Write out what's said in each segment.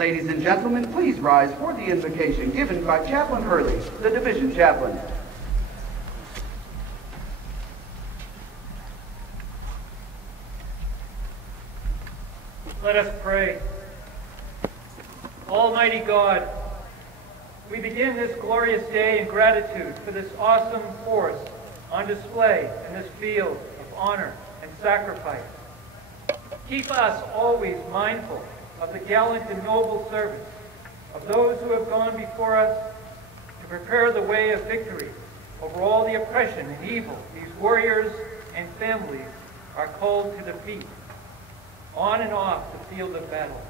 Ladies and gentlemen, please rise for the invocation given by Chaplain Hurley, the division chaplain. Let us pray. Almighty God, we begin this glorious day in gratitude for this awesome force on display in this field of honor and sacrifice. Keep us always mindful of the gallant and noble service of those who have gone before us to prepare the way of victory over all the oppression and evil these warriors and families are called to defeat on and off the field of battle.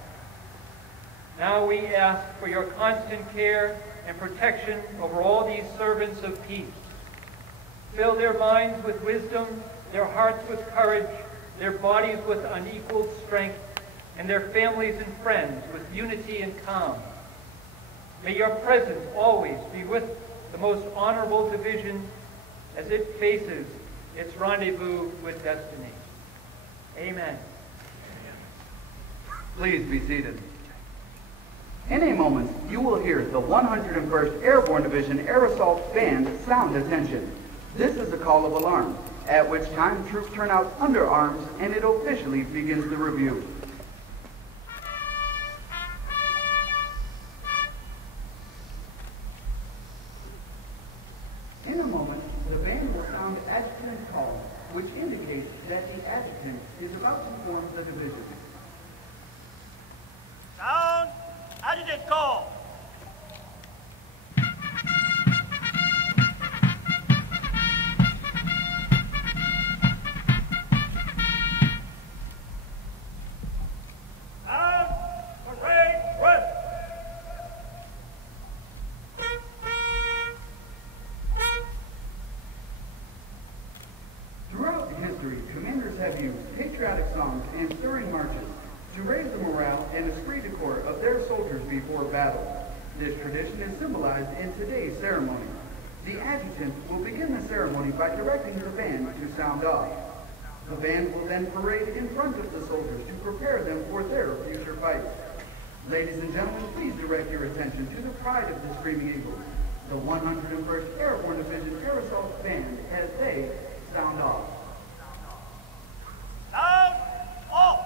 Now we ask for your constant care and protection over all these servants of peace. Fill their minds with wisdom, their hearts with courage, their bodies with unequaled strength, and their families and friends with unity and calm. May your presence always be with the most honorable division as it faces its rendezvous with destiny. Amen. Please be seated. In a moment, you will hear the 101st Airborne Division Air Assault Band sound attention. This is a call of alarm, at which time troops turn out under arms and it officially begins the review. In a moment, the band will sound adjutant call, which indicates that the adjutant is about to form the division. Sound, adjutant call. Sound, parade, rest. Throughout history, commanders have used patriotic songs and stirring marches to raise the morale and esprit de corps of their soldiers before battle. This tradition is symbolized in today's ceremony. The adjutant will begin the ceremony by directing the band to sound off. The band will then parade in front of the soldiers to prepare them for their future fights. Ladies and gentlemen, please direct your attention to the pride of the Screaming Eagles, the 101st Airborne Division Air Assault Band, as they sound off. Sound, off.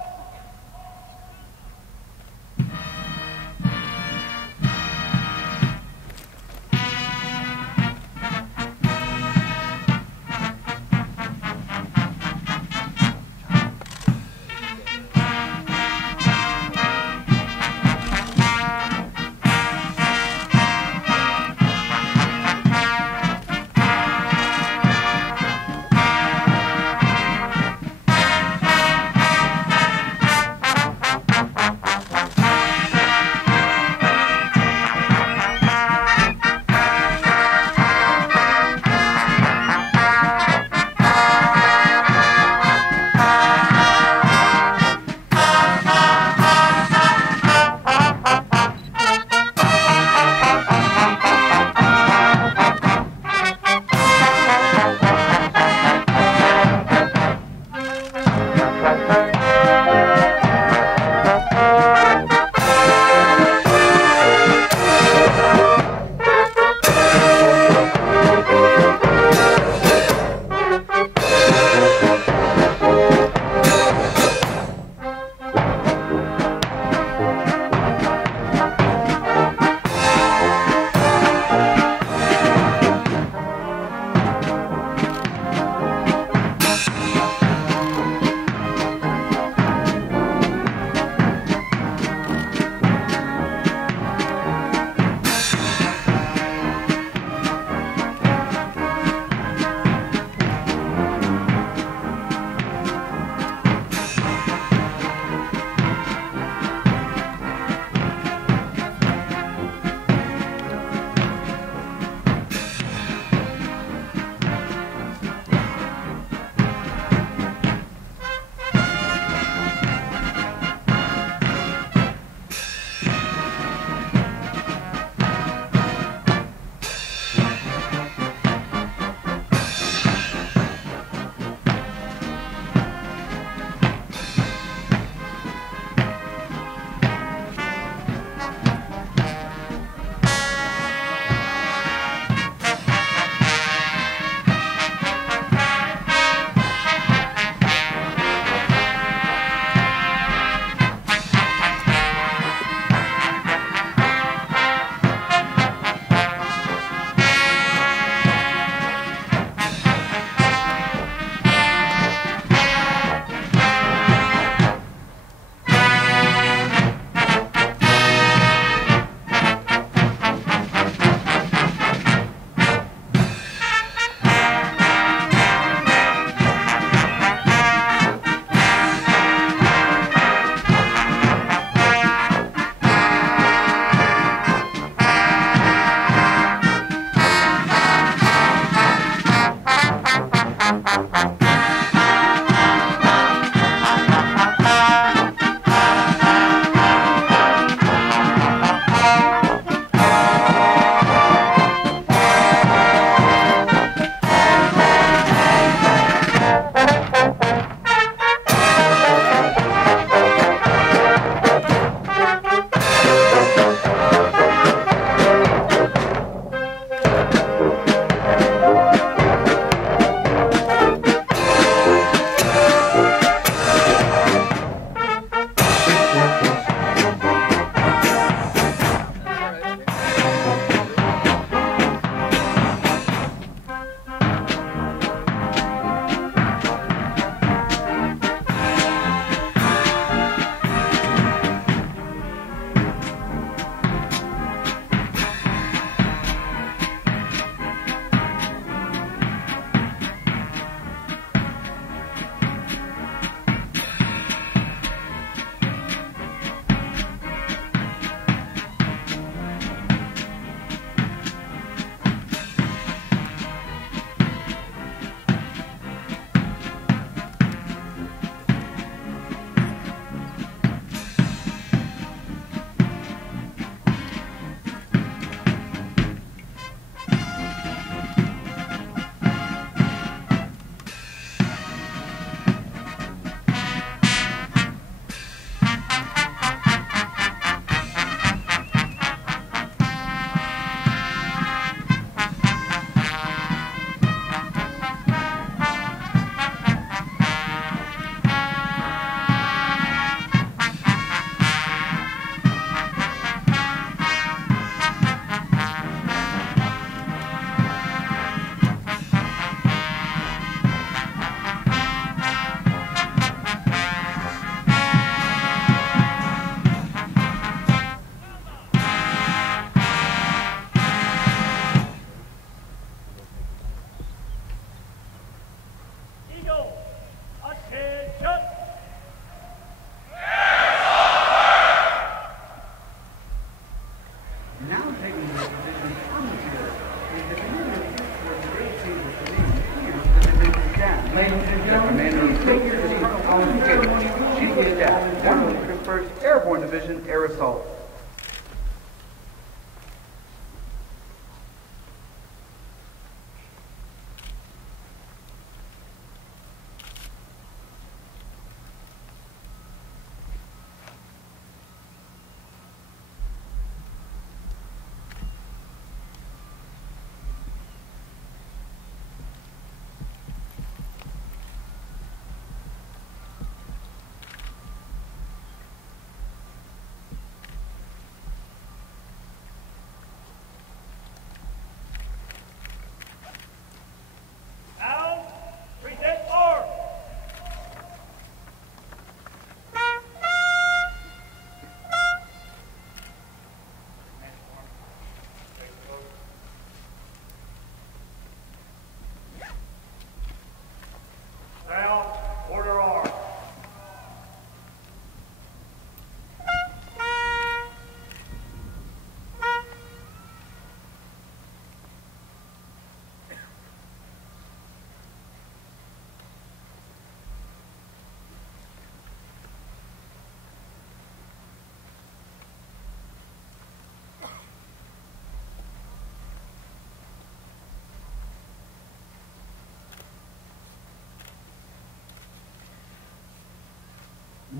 Chief of Staff, 101st Airborne Division, Air Assault.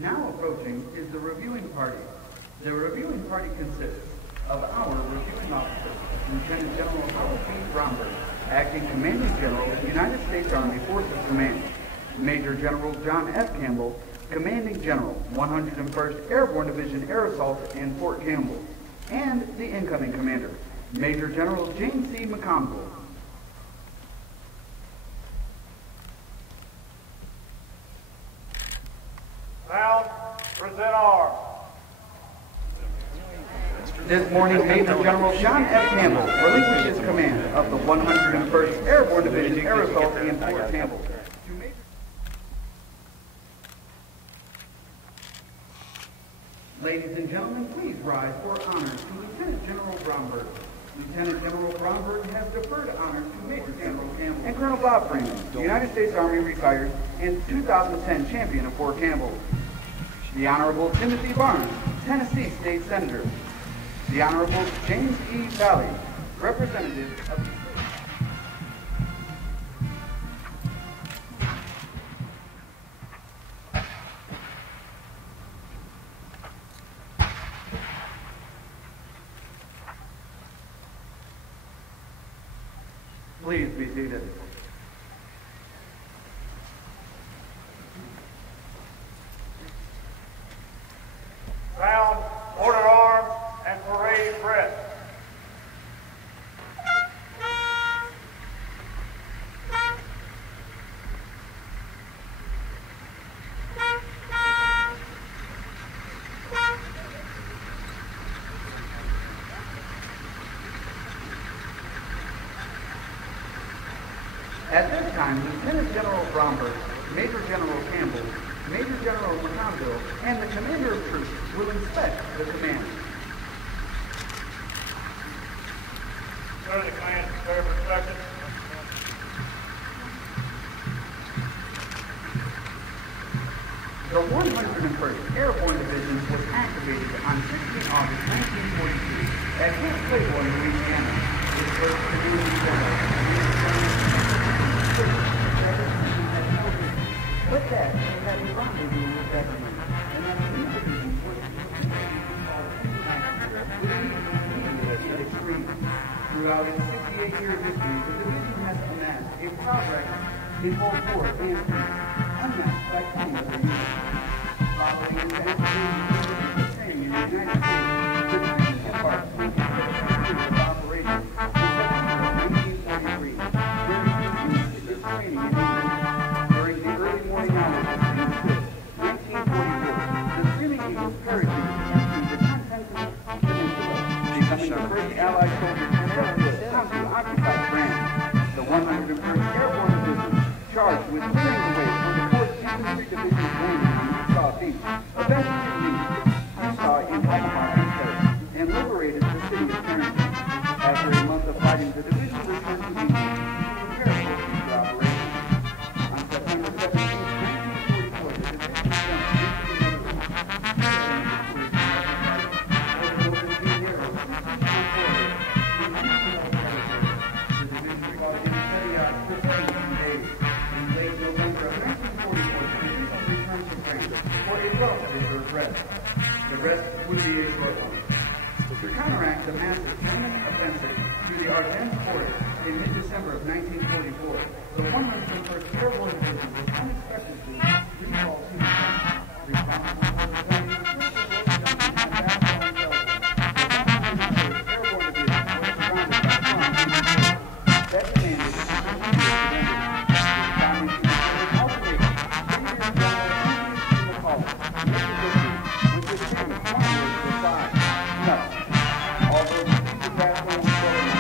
Now approaching is the reviewing party. The reviewing party consists of our reviewing officers, Lieutenant General Howard P. Bromberg, Acting Commanding General, United States Army Forces Command, Major General John F. Campbell, Commanding General, 101st Airborne Division Air Assault in Fort Campbell, and the incoming commander, Major General James C. McConville. Present arms. This morning, Major General John F. Campbell relinquishes command of the 101st Airborne Division Air Assault in Fort Campbell. Ladies and gentlemen, please rise for honors to Lieutenant General Bromberg. Lieutenant General Bromberg has deferred honor to Major General Campbell and Colonel Bob Freeman, United States Army retired and 2010 champion of Fort Campbell. The Honorable Timothy Barnes, Tennessee State Senator. The Honorable James E. Valley, Representative of the state. Please be seated. Sound, order arms, and parade press. At this time, Lieutenant General Bromberg, Major General Campbell, Major General McConville, and the Commander of Troops will inspect the command. Sir, the command is clear for inspection. The 101st Airborne Division was activated on 16 August 1942 at Camp Playboy, Louisiana. Its first civilian but that they had a rendezvous with veterans, and that the new division was extreme. Throughout its 68-year history, the division has amassed a proud record in both war and peace, unmatched by any other unit. Following its activity the same in the United States, the division embarked on a series of operations in September of 1943, where it continued its training in England. During the early morning hours of June 5, 1944, the Screaming Eagles parachuted into the continental peninsula, becoming the first Allied soldiers to ever put onto occupied France. The 101st Airborne Division, charged with clearing the way for the 4th Infantry Division's landing on Utah Beach, eventually reached Utah in Omaha and Paris, and liberated the city of Carrington. After a month of fighting, the division returned to England to prepare for future operations. On September 17, 1944, the division jumped into the Middle East. Over the Pinero, Florida, the division fought in Seria for 17 days. In late November of 1944, the division returned to France for a well-deserved rest. The rest would be a short one. To counteract the massive German offensive through the Ardennes forest in mid-December of 1944, the 101st Airborne Division was unexpectedly recalled to the front. Responsible for the planning of critical work done at Battle of Belgium, the 101st Airborne Division was surrounded by strong enemy forces that demanded immediate surrender. Responding to the ultimatum, Brigadier General Invocation McCall, Mr. Victory, with his name finally replied, no. Although the battle was fought on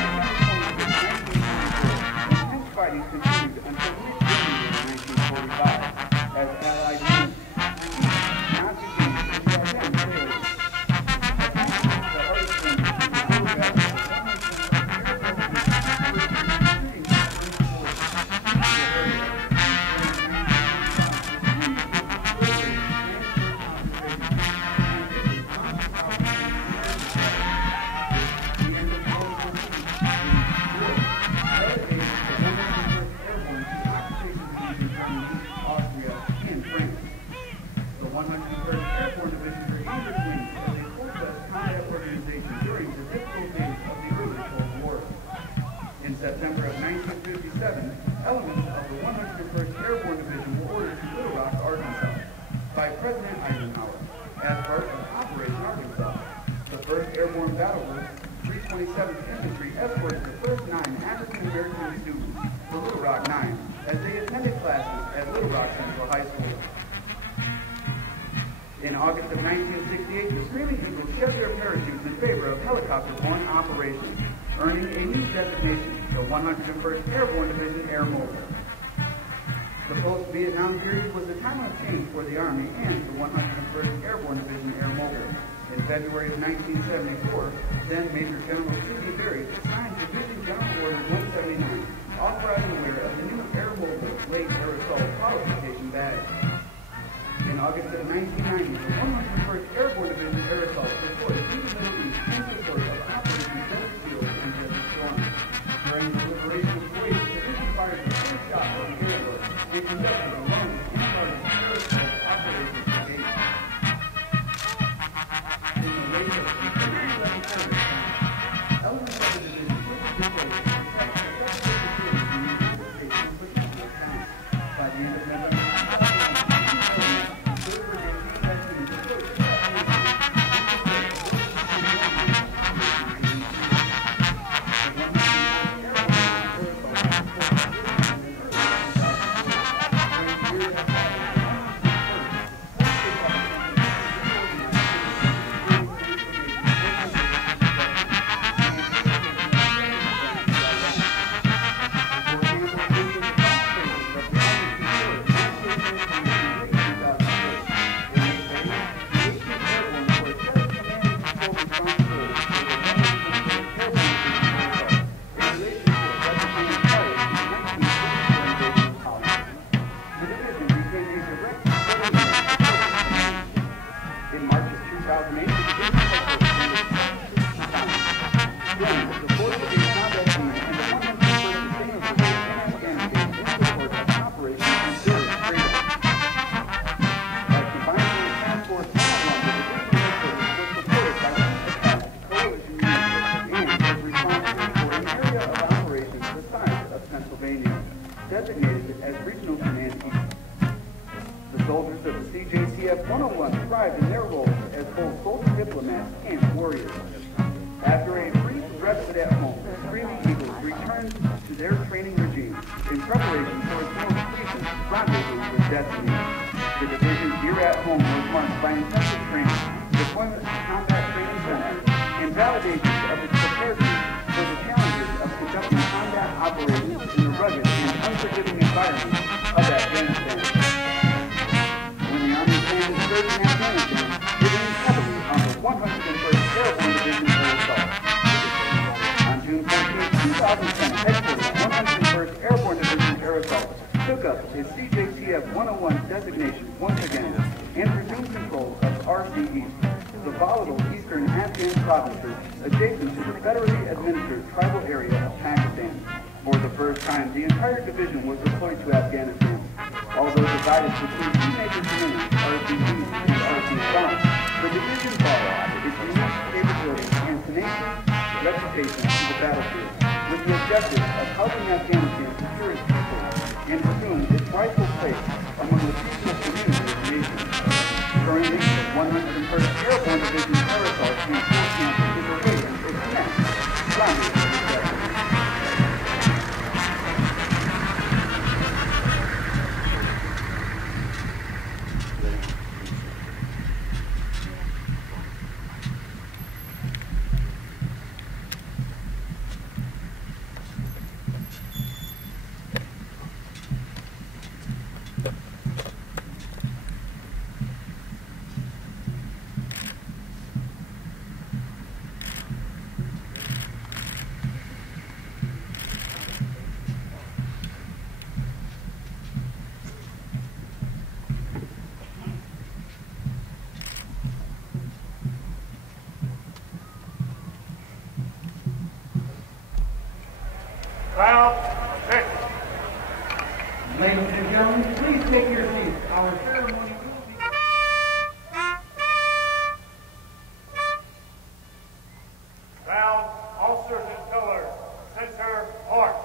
September 26, 1944, intense fighting continued until mid-January 1945 as Allied units not became the Ardennes salient. Apparently, the hardest thing to do was battle the 101st Airborne Division regained its wings as a full-fledged combat organization during the difficult days of the early Cold War. In September of 1957, elements of the 101st Airborne Division were ordered to Little Rock, Arkansas, by President Eisenhower as part of Operation Arkansas. The 1st Airborne Battle Group, 327th Infantry, escorted the first 9 African-American students to Little Rock 9 as they attended classes at Little Rock Central High School. In August of 1968, the Screaming Eagles shed their parachutes in favor of helicopter-borne operations, earning a new designation, the 101st Airborne Division Air Mobile. The post-Vietnam period was a time of change for the Army and the 101st Airborne Division Air Mobile. In February of 1974, then Major General Sidney Berry signed Division General Order 179, authorizing the wear of the new air-mobile lake aerosol qualification badge. In August of 1990, the 101st Airborne Division aerosol deployed to the Middle East in support of Operation Desert Shield and Desert Storm. During the liberation of Kuwait, the division fired the first shot of the airborne and conducted the longest Antarctic aerosol operation to date. In the wake of the 9/11 terrorist attack, elements of the division quickly deployed to protect the federal facilities in the United States and protect their towns. By the end of November 2000, designated as Regional Command East. The soldiers of the CJCF 101 thrived in their roles as both soldier diplomats and warriors. After a brief respite at home, the Screaming Eagles returned to their training regime in preparation for its most recent rendezvous with destiny. The division's year at home was marked by intensive training, deployment of combat training centers, and validation of its preparedness for the challenges of conducting combat operations in the rugged and unforgiving environment of Afghanistan. When the Army planned its surge in Afghanistan, it leaned heavily on the 101st Airborne Division Air Assault. On June 14, 2010, headquarters 101st Airborne Division Air Assault took up its CJCF 101 designation once again and resumed control of RC East, the volatile eastern Afghan provinces adjacent to the federally administered tribal area of Pakistan. For the first time, the entire division was deployed to Afghanistan. Although divided between two major commands, RC East and RC South, the division brought its unique capabilities and tenacious reputation to the battlefield, with the objective of helping Afghanistan secure its people and assume its rightful place among the peaceful community of the nation. Currently, the 101st Airborne Division Air Assault and Force Camp is awaiting its next rendezvous. Ladies and gentlemen, please take your seats. Our ceremony will be... Round, officers and pillars, center, march.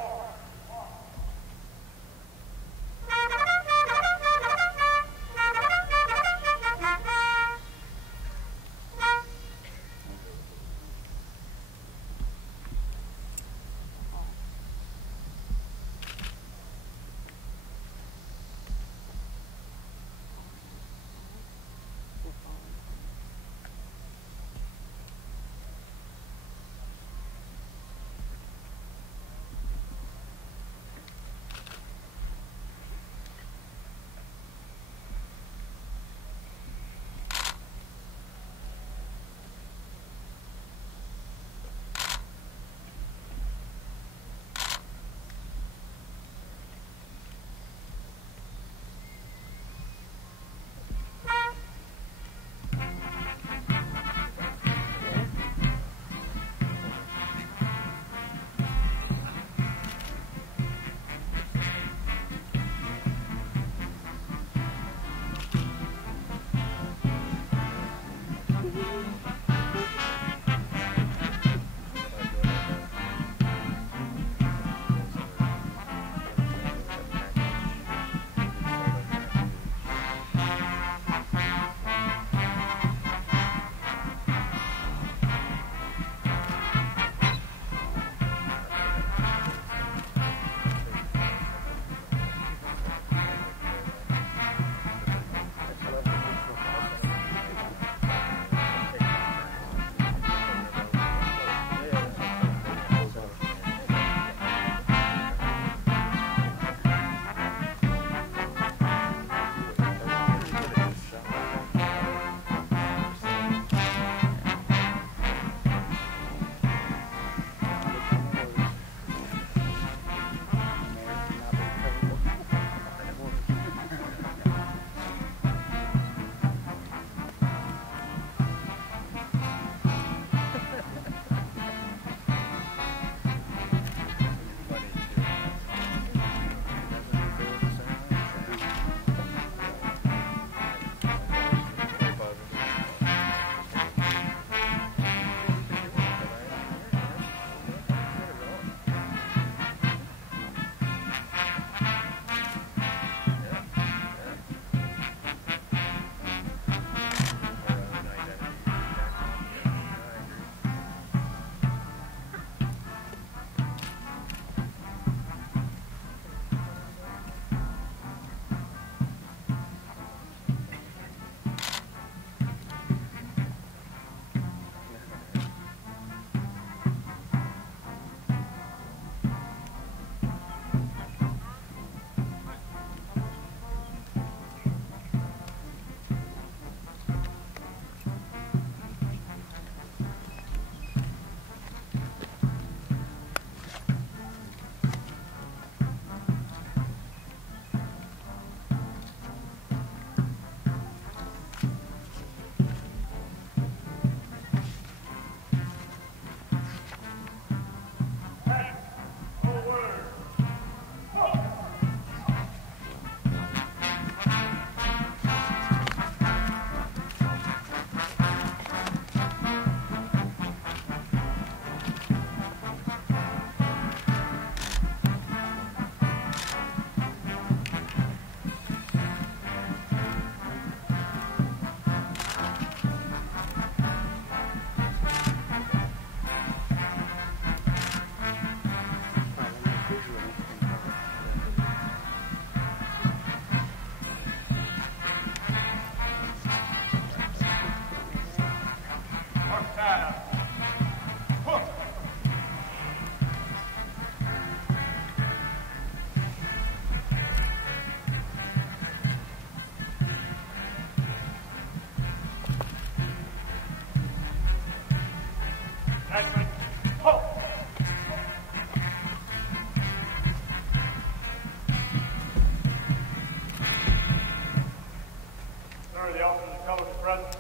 colors are present.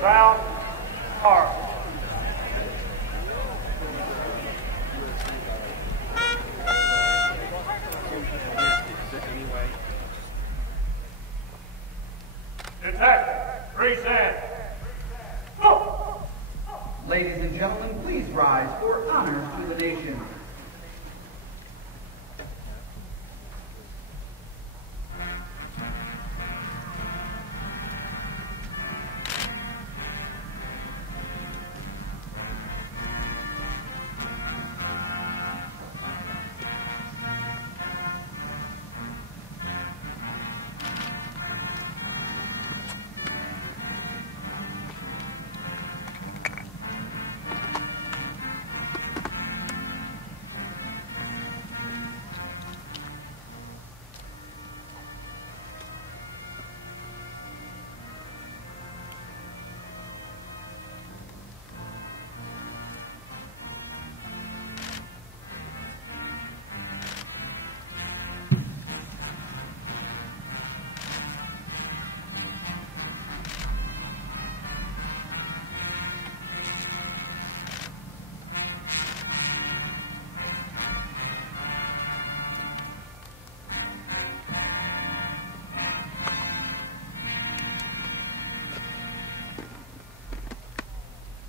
Sound, arm. Detect, present. Ladies and gentlemen, please rise for honors to the nation.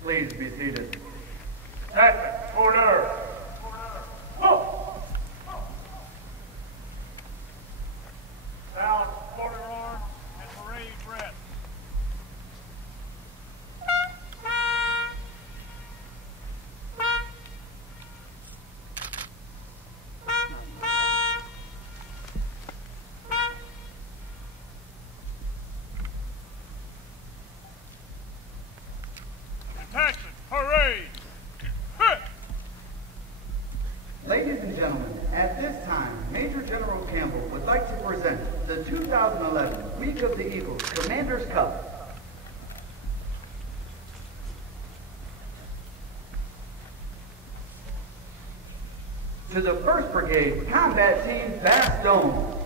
Please be seated. Detect, order. Sound, quarter arms, and parade breath. Detection, parade. Ladies and gentlemen, at this time, Major General Campbell would like to present the 2011 Week of the Eagles Commander's Cup. To the 1st Brigade Combat Team Bastogne.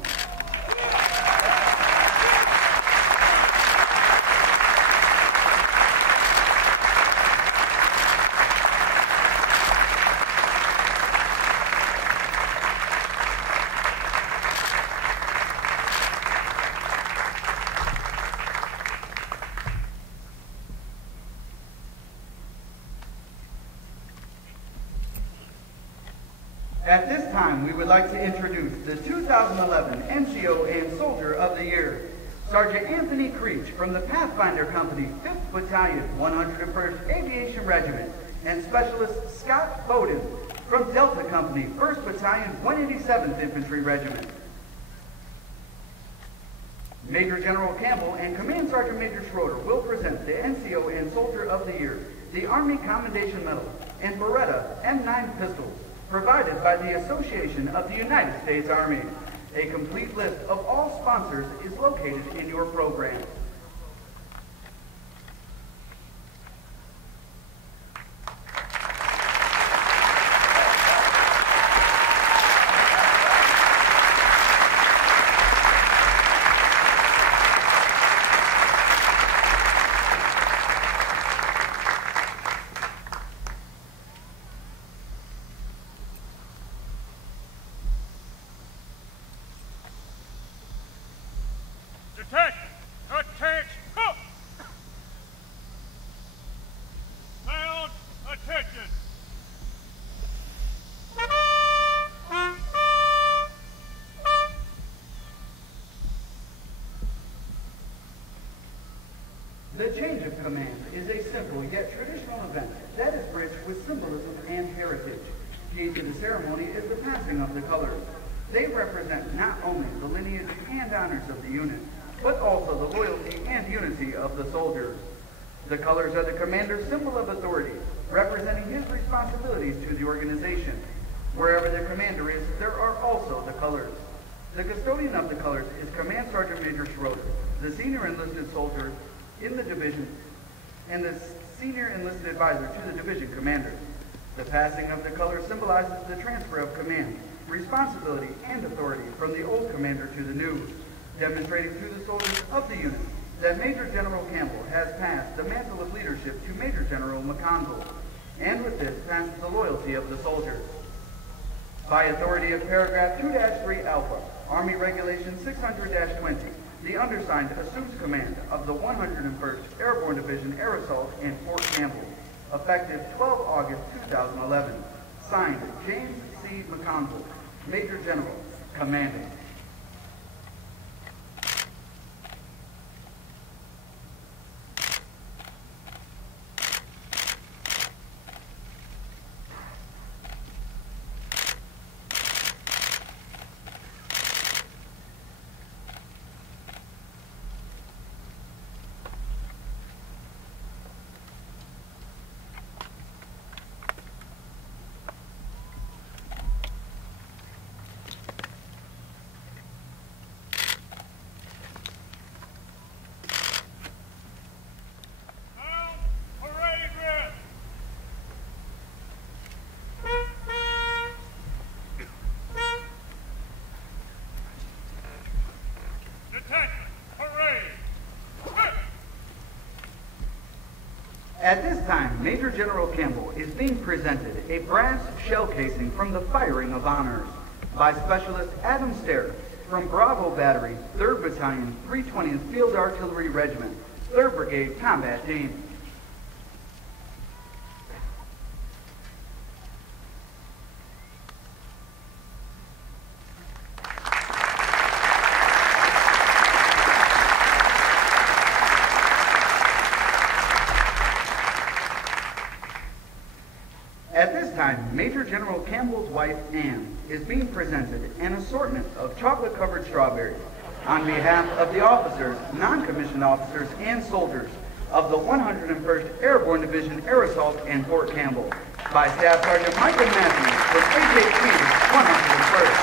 At this time, we would like to introduce the 2011 NCO and Soldier of the Year, Sergeant Anthony Creech from the Pathfinder Company, 5th Battalion, 101st Aviation Regiment, and Specialist Scott Bowden from Delta Company, 1st Battalion, 187th Infantry Regiment. Major General Campbell and Command Sergeant Major Schroeder will present the NCO and Soldier of the Year, the Army Commendation Medal, and Beretta M9 pistols, provided by the Association of the United States Army. A complete list of all sponsors is located in your program. Detect, attach, hook. Sound, attention. The change of command is a simple yet traditional event that is rich with symbolism and heritage. Key to the ceremony is the passing of the colors. They represent not only the lineage and honors of the unit, but also the loyalty and unity of the soldiers. The colors are the commander's symbol of authority, representing his responsibilities to the organization. Wherever the commander is, there are also the colors. The custodian of the colors is Command Sergeant Major Schroeder, the senior enlisted soldier in the division, and the senior enlisted advisor to the division commander. The passing of the color symbolizes the transfer of command, responsibility, and authority from the old commander to the new, demonstrating to the soldiers of the unit that Major General Campbell has passed the mantle of leadership to Major General McConville, and with this passes the loyalty of the soldiers. By authority of paragraph 2-3 Alpha, Army Regulation 600-20, the undersigned assumes command of the 101st Airborne Division Air Assault in Fort Campbell, effective 12 August 2011. Signed, James C. McConville, Major General, Commanding. At this time, Major General Campbell is being presented a brass shell casing from the firing of honors by Specialist Adam Stair from Bravo Battery, 3rd Battalion, 320th Field Artillery Regiment, 3rd Brigade Combat Team. At this time, Major General Campbell's wife, Anne, is being presented an assortment of chocolate-covered strawberries on behalf of the officers, non-commissioned officers, and soldiers of the 101st Airborne Division Air Assault in Fort Campbell by Staff Sergeant Michael Matthews from HHP 101st.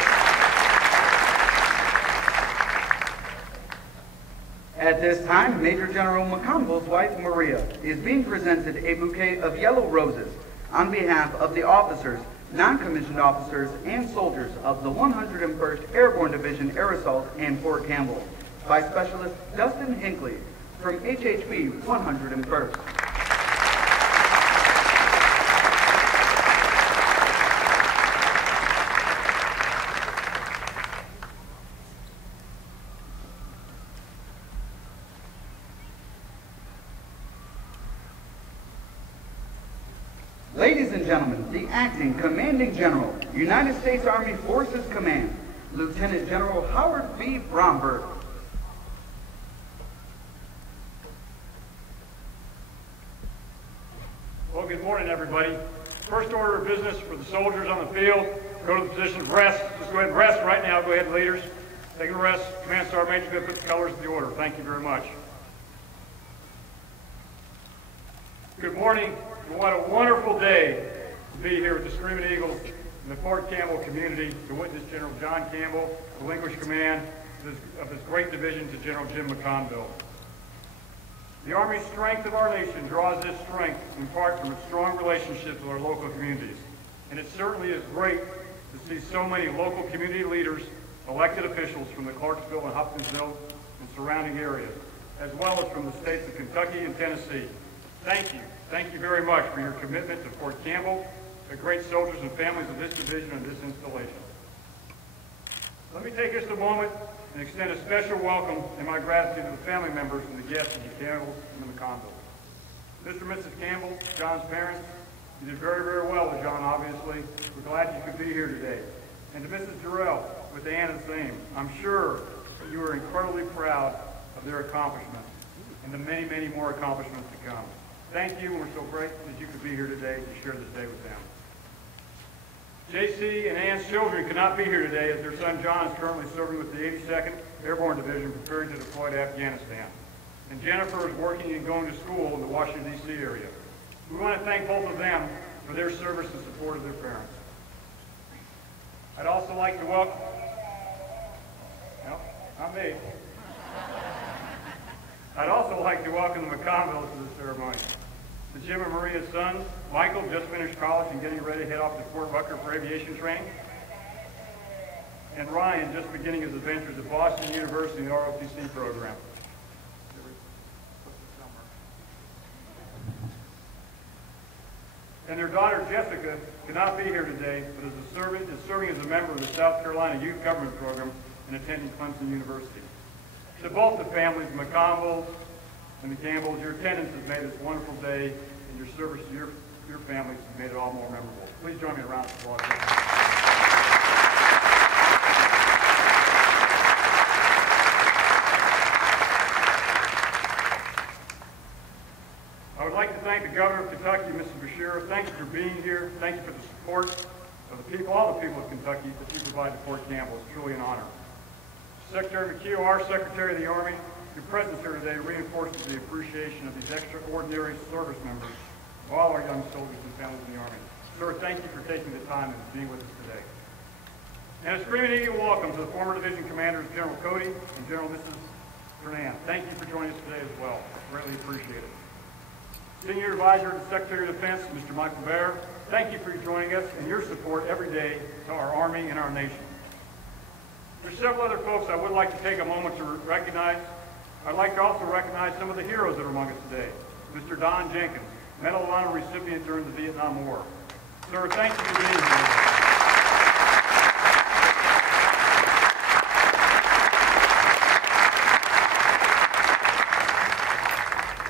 At this time, Major General McConville's wife, Maria, is being presented a bouquet of yellow roses on behalf of the officers, non-commissioned officers, and soldiers of the 101st Airborne Division Air Assault in Fort Campbell by Specialist Dustin Hinckley from HHP 101st. Ladies and gentlemen, the Acting Commanding General, United States Army Forces Command, Lieutenant General Howard B. Bromberg. Well, good morning, everybody. First order of business for the soldiers on the field, go to the position of rest. Just go ahead and rest right now. Go ahead, leaders. Take a rest. Command Sergeant Major, go put the colors of the order. Thank you very much. Good morning. What a wonderful day to be here with the Screaming Eagles in the Fort Campbell community to witness General John Campbell relinquish command of his great division to General Jim McConville. The Army's strength of our nation draws this strength in part from its strong relationships with our local communities. And it certainly is great to see so many local community leaders, elected officials from the Clarksville and Hopkinsville and surrounding areas, as well as from the states of Kentucky and Tennessee. Thank you. Thank you very much for your commitment to Fort Campbell, the great soldiers and families of this division and this installation. Let me take just a moment and extend a special welcome and my gratitude to the family members and the guests of the Campbells and the McConvilles. Mr. and Mrs. Campbell, John's parents, you did very, very well with John, obviously. We're glad you could be here today. And to Mrs. Jarrell, with Ann and Sam, I'm sure that you are incredibly proud of their accomplishments and the many, many more accomplishments to come. Thank you, and we're so grateful that you could be here today to share this day with them. JC and Ann's children could not be here today as their son John is currently serving with the 82nd Airborne Division preparing to deploy to Afghanistan. And Jennifer is working and going to school in the Washington, D.C. area. We want to thank both of them for their service and support of their parents. I'd also like to welcome, no, not me. I'd also like to welcome the McConvilles to the ceremony. To Jim and Maria's sons, Michael just finished college and getting ready to head off to Fort Rucker for aviation training. And Ryan just beginning his adventures at Boston University in the ROTC program. And their daughter Jessica could not be here today, but is serving as a member of the South Carolina Youth Government Program and attending Clemson University. To both the families, the McConvilles and the Campbells, your attendance has made this wonderful day, and your service to your families has made it all more memorable. Please join me in a round of applause. I would like to thank the Governor of Kentucky, Mrs. Beshear. Thank you for being here. Thank you for the support of the people, all the people of Kentucky that you provide to Fort Campbell. It's truly an honor. Secretary McHugh, our Secretary of the Army, your presence here today reinforces the appreciation of these extraordinary service members of all our young soldiers and families in the Army. Sir, thank you for taking the time and being with us today. And a screaming eagle welcome to the former division commanders, General Cody and General Mrs. Hernan. Thank you for joining us today as well. Greatly appreciate it. Senior Advisor to the Secretary of Defense, Mr. Michael Baer, thank you for joining us and your support every day to our Army and our nation. There's several other folks I would like to take a moment to recognize. I'd like to also recognize some of the heroes that are among us today. Mr. Don Jenkins, Medal of Honor recipient during the Vietnam War. Sir, thank you for being here.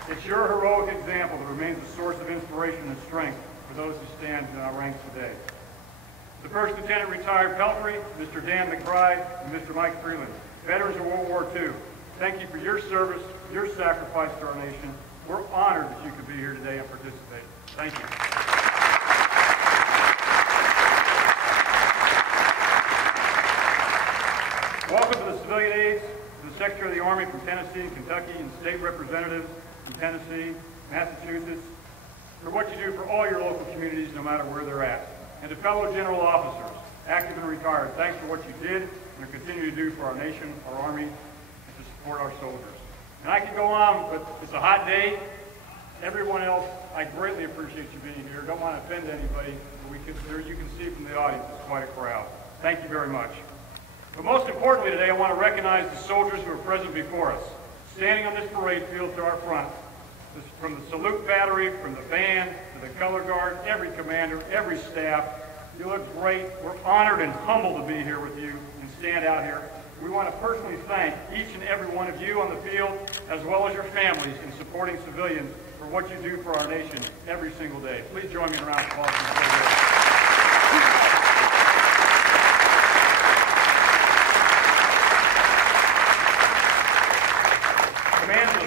It's your heroic example that remains a source of inspiration and strength for those who stand in our ranks today. The First Lieutenant Retired Pelfrey, Mr. Dan McBride, and Mr. Mike Freeland, veterans of World War II. Thank you for your service, your sacrifice to our nation. We're honored that you could be here today and participate. Thank you. Welcome to the civilian aides, to the Secretary of the Army from Tennessee and Kentucky, and state representatives from Tennessee, Massachusetts, for what you do for all your local communities, no matter where they're at. And to fellow general officers, active and retired, thanks for what you did and continue to do for our nation, our Army, and to support our soldiers. And I could go on, but it's a hot day. Everyone else, I greatly appreciate you being here. Don't want to offend anybody, but you can see from the audience, it's quite a crowd. Thank you very much. But most importantly today, I want to recognize the soldiers who are present before us, standing on this parade field to our front. From the salute battery, from the band, to the color guard, every commander, every staff. You look great. We're honored and humbled to be here with you and stand out here. We want to personally thank each and every one of you on the field, as well as your families in supporting civilians for what you do for our nation every single day. Please join me in a round of applause.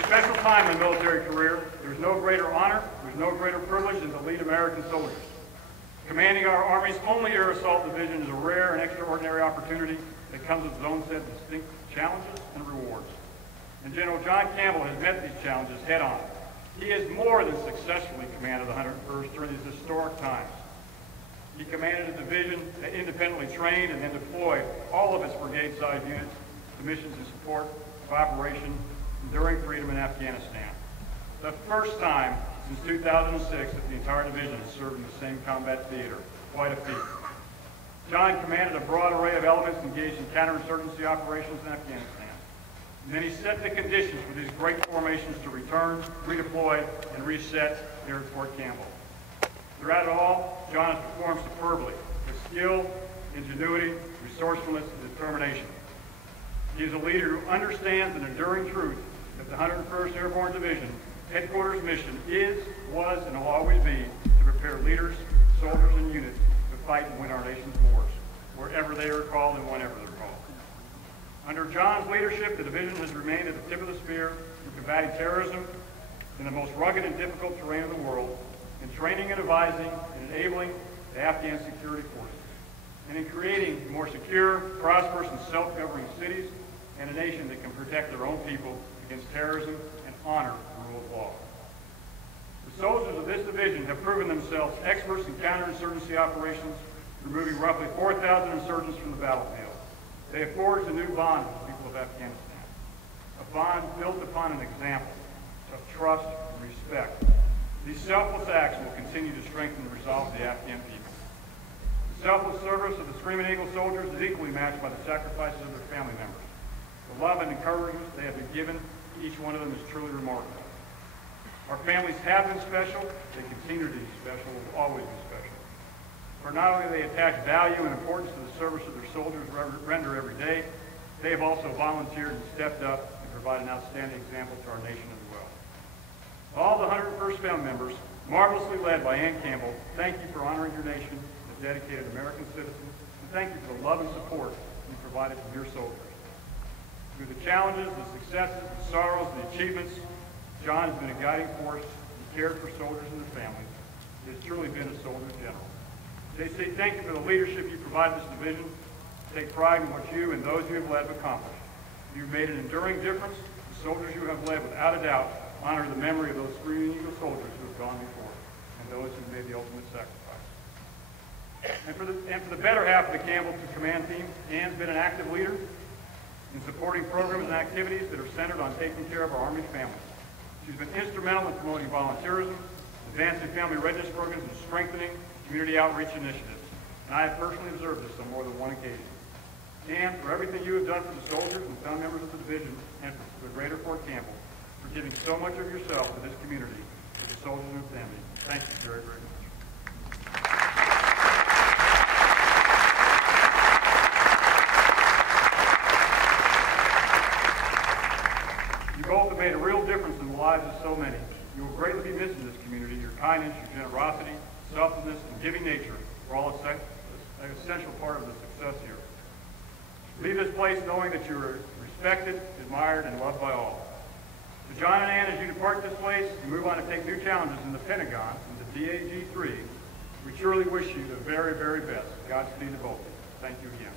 Special time in the military career. There's no greater honor, there's no greater privilege than to lead American soldiers. Commanding our Army's only air assault division is a rare and extraordinary opportunity that comes with its own set of distinct challenges and rewards. And General John Campbell has met these challenges head on. He has more than successfully commanded the 101st during these historic times. He commanded a division that independently trained and then deployed all of its brigade-sized units to missions in support of Operation Enduring Freedom in Afghanistan. The first time since 2006 that the entire division has served in the same combat theater. Quite a feat. John commanded a broad array of elements engaged in counterinsurgency operations in Afghanistan. And then he set the conditions for these great formations to return, redeploy, and reset here at Fort Campbell. Throughout it all, John has performed superbly with skill, ingenuity, resourcefulness, and determination. He is a leader who understands an enduring truth that the 101st Airborne Division headquarters mission is, was, and will always be to prepare leaders, soldiers, and units to fight and win our nation's wars, wherever they are called and whenever they're called. Under John's leadership, the division has remained at the tip of the spear in combating terrorism in the most rugged and difficult terrain of the world, in training and advising and enabling the Afghan security forces, and in creating more secure, prosperous, and self-governing cities and a nation that can protect their own people against terrorism and honor the rule of law. The soldiers of this division have proven themselves experts in counterinsurgency operations, removing roughly 4,000 insurgents from the battlefield. They have forged a new bond with the people of Afghanistan, a bond built upon an example of trust and respect. These selfless acts will continue to strengthen the resolve of the Afghan people. The selfless service of the Screaming Eagle soldiers is equally matched by the sacrifices of their family members. The love and encouragement they have been given to each one of them is truly remarkable. Our families have been special, they continue to be special, will always be special. For not only do they attach value and importance to the service of their soldiers render every day, they have also volunteered and stepped up and provide an outstanding example to our nation as well. All the 101st family members, marvelously led by Ann Campbell, thank you for honoring your nation as dedicated American citizens, and thank you for the love and support you provided to your soldiers. Through the challenges, the successes, the sorrows, the achievements, John has been a guiding force. He cared for soldiers and their families. He has truly been a soldier general. JC, thank you for the leadership you provide this division. Take pride in what you and those you have led have accomplished. You've made an enduring difference. The soldiers you have led, without a doubt, honor the memory of those Screaming Eagle soldiers who have gone before and those who made the ultimate sacrifice. And for the better half of the Campbell Command team, Ann's been an active leader in supporting programs and activities that are centered on taking care of our Army families. She's been instrumental in promoting volunteerism, advancing family readiness programs, and strengthening community outreach initiatives. And I have personally observed this on more than one occasion. And for everything you have done for the soldiers and family members of the division and for the greater Fort Campbell, for giving so much of yourself to this community, to the soldiers and their families. Thank you very, very much. You both have made a real difference in the lives of so many. You will greatly be missed in this community. Your kindness, your generosity, selflessness, and giving nature are all an essential part of the success here. Leave this place knowing that you are respected, admired, and loved by all. To John and Ann, as you depart this place and move on to take new challenges in the Pentagon and the DAG-3, we truly wish you the very, very best. Godspeed to both of you. Thank you again.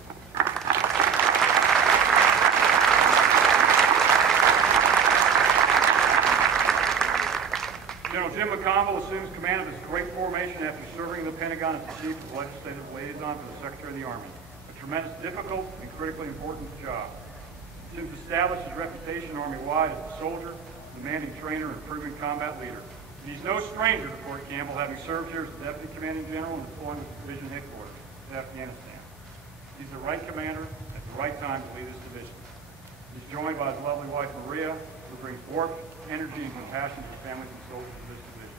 General Jim McConville assumes command of this great formation after serving in the Pentagon as the Chief of Legislative Liaison for the Secretary of the Army. A tremendous, difficult, and critically important job. Jim's established his reputation Army-wide as a soldier, demanding trainer, and proven combat leader. And he's no stranger to Fort Campbell, having served here as the Deputy Commanding General and deploying with Division Headquarters to Afghanistan. He's the right commander at the right time to lead this division. He's joined by his lovely wife, Maria, who brings warmth, energy, and compassion to the families and soldiers of this division.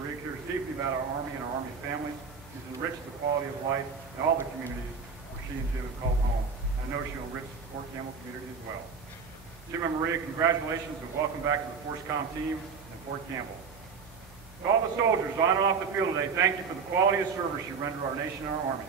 Maria cares deeply about our Army and our Army families. She's enriched the quality of life in all the communities where she and Jim have called home. I know she'll enrich the Fort Campbell community as well. Jim and Maria, congratulations and welcome back to the ForceCom team and Fort Campbell. To all the soldiers on and off the field today, thank you for the quality of service you render our nation and our Army.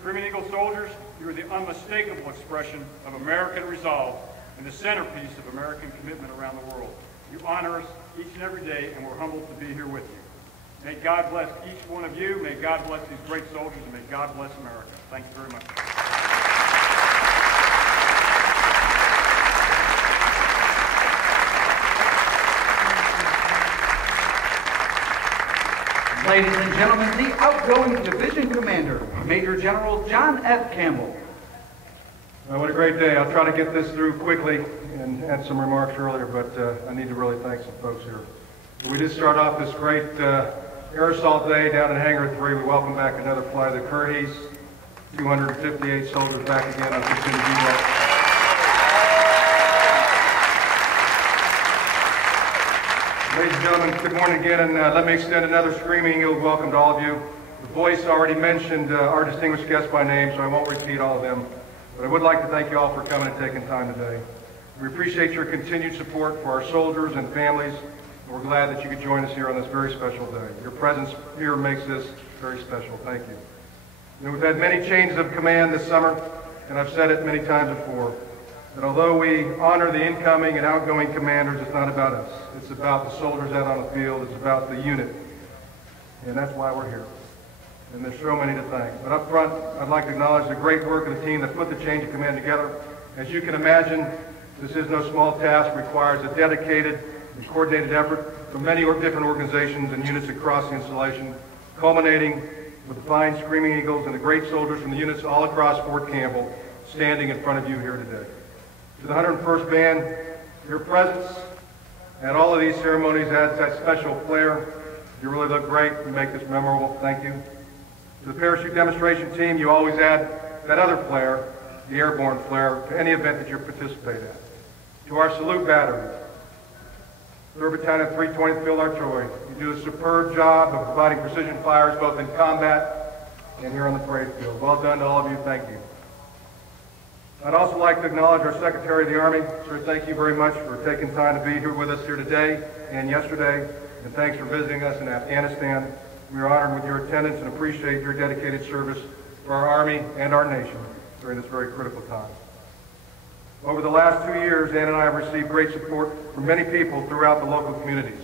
Screaming Eagle soldiers, you are the unmistakable expression of American resolve and the centerpiece of American commitment around the world. You honor us each and every day, and we're humbled to be here with you. May God bless each one of you. May God bless these great soldiers, and may God bless America. Thank you very much. Ladies and gentlemen, the outgoing division commander, Major General John F. Campbell. Well, what a great day. I'll try to get this through quickly and had some remarks earlier, but I need to really thank some folks here. We did start off this great air assault day down in Hangar 3. We welcome back another flight of the Curhees. 258 soldiers back again. I'll continue to do that. Ladies and gentlemen, good morning again, and let me extend another Screaming Eagle welcome to all of you. The voice already mentioned our distinguished guests by name, so I won't repeat all of them. But I would like to thank you all for coming and taking time today. We appreciate your continued support for our soldiers and families, and we're glad that you could join us here on this very special day. Your presence here makes this very special. Thank you. We've had many changes of command this summer, and I've said it many times before, that although we honor the incoming and outgoing commanders, it's not about us. It's about the soldiers out on the field. It's about the unit. And that's why we're here. And there's so many to thank. But up front, I'd like to acknowledge the great work of the team that put the change of command together. As you can imagine, this is no small task. It requires a dedicated and coordinated effort from many different organizations and units across the installation, culminating with the fine Screaming Eagles and the great soldiers from the units all across Fort Campbell standing in front of you here today. To the 101st Band, your presence At all of these ceremonies adds that special flair. You really look great. You make this memorable. Thank you. To the parachute demonstration team, you always add that other flair, the airborne flair, to any event that you participate in. To our salute battery, 3rd Battalion, 320th Field Artillery, you do a superb job of providing precision fires both in combat and here on the parade field. Well done to all of you. Thank you. I'd also like to acknowledge our Secretary of the Army. Sir, thank you very much for taking time to be here with us here today and yesterday, and thanks for visiting us in Afghanistan. We are honored with your attendance and appreciate your dedicated service for our Army and our nation during this very critical time. Over the last 2 years, Ann and I have received great support from many people throughout the local communities.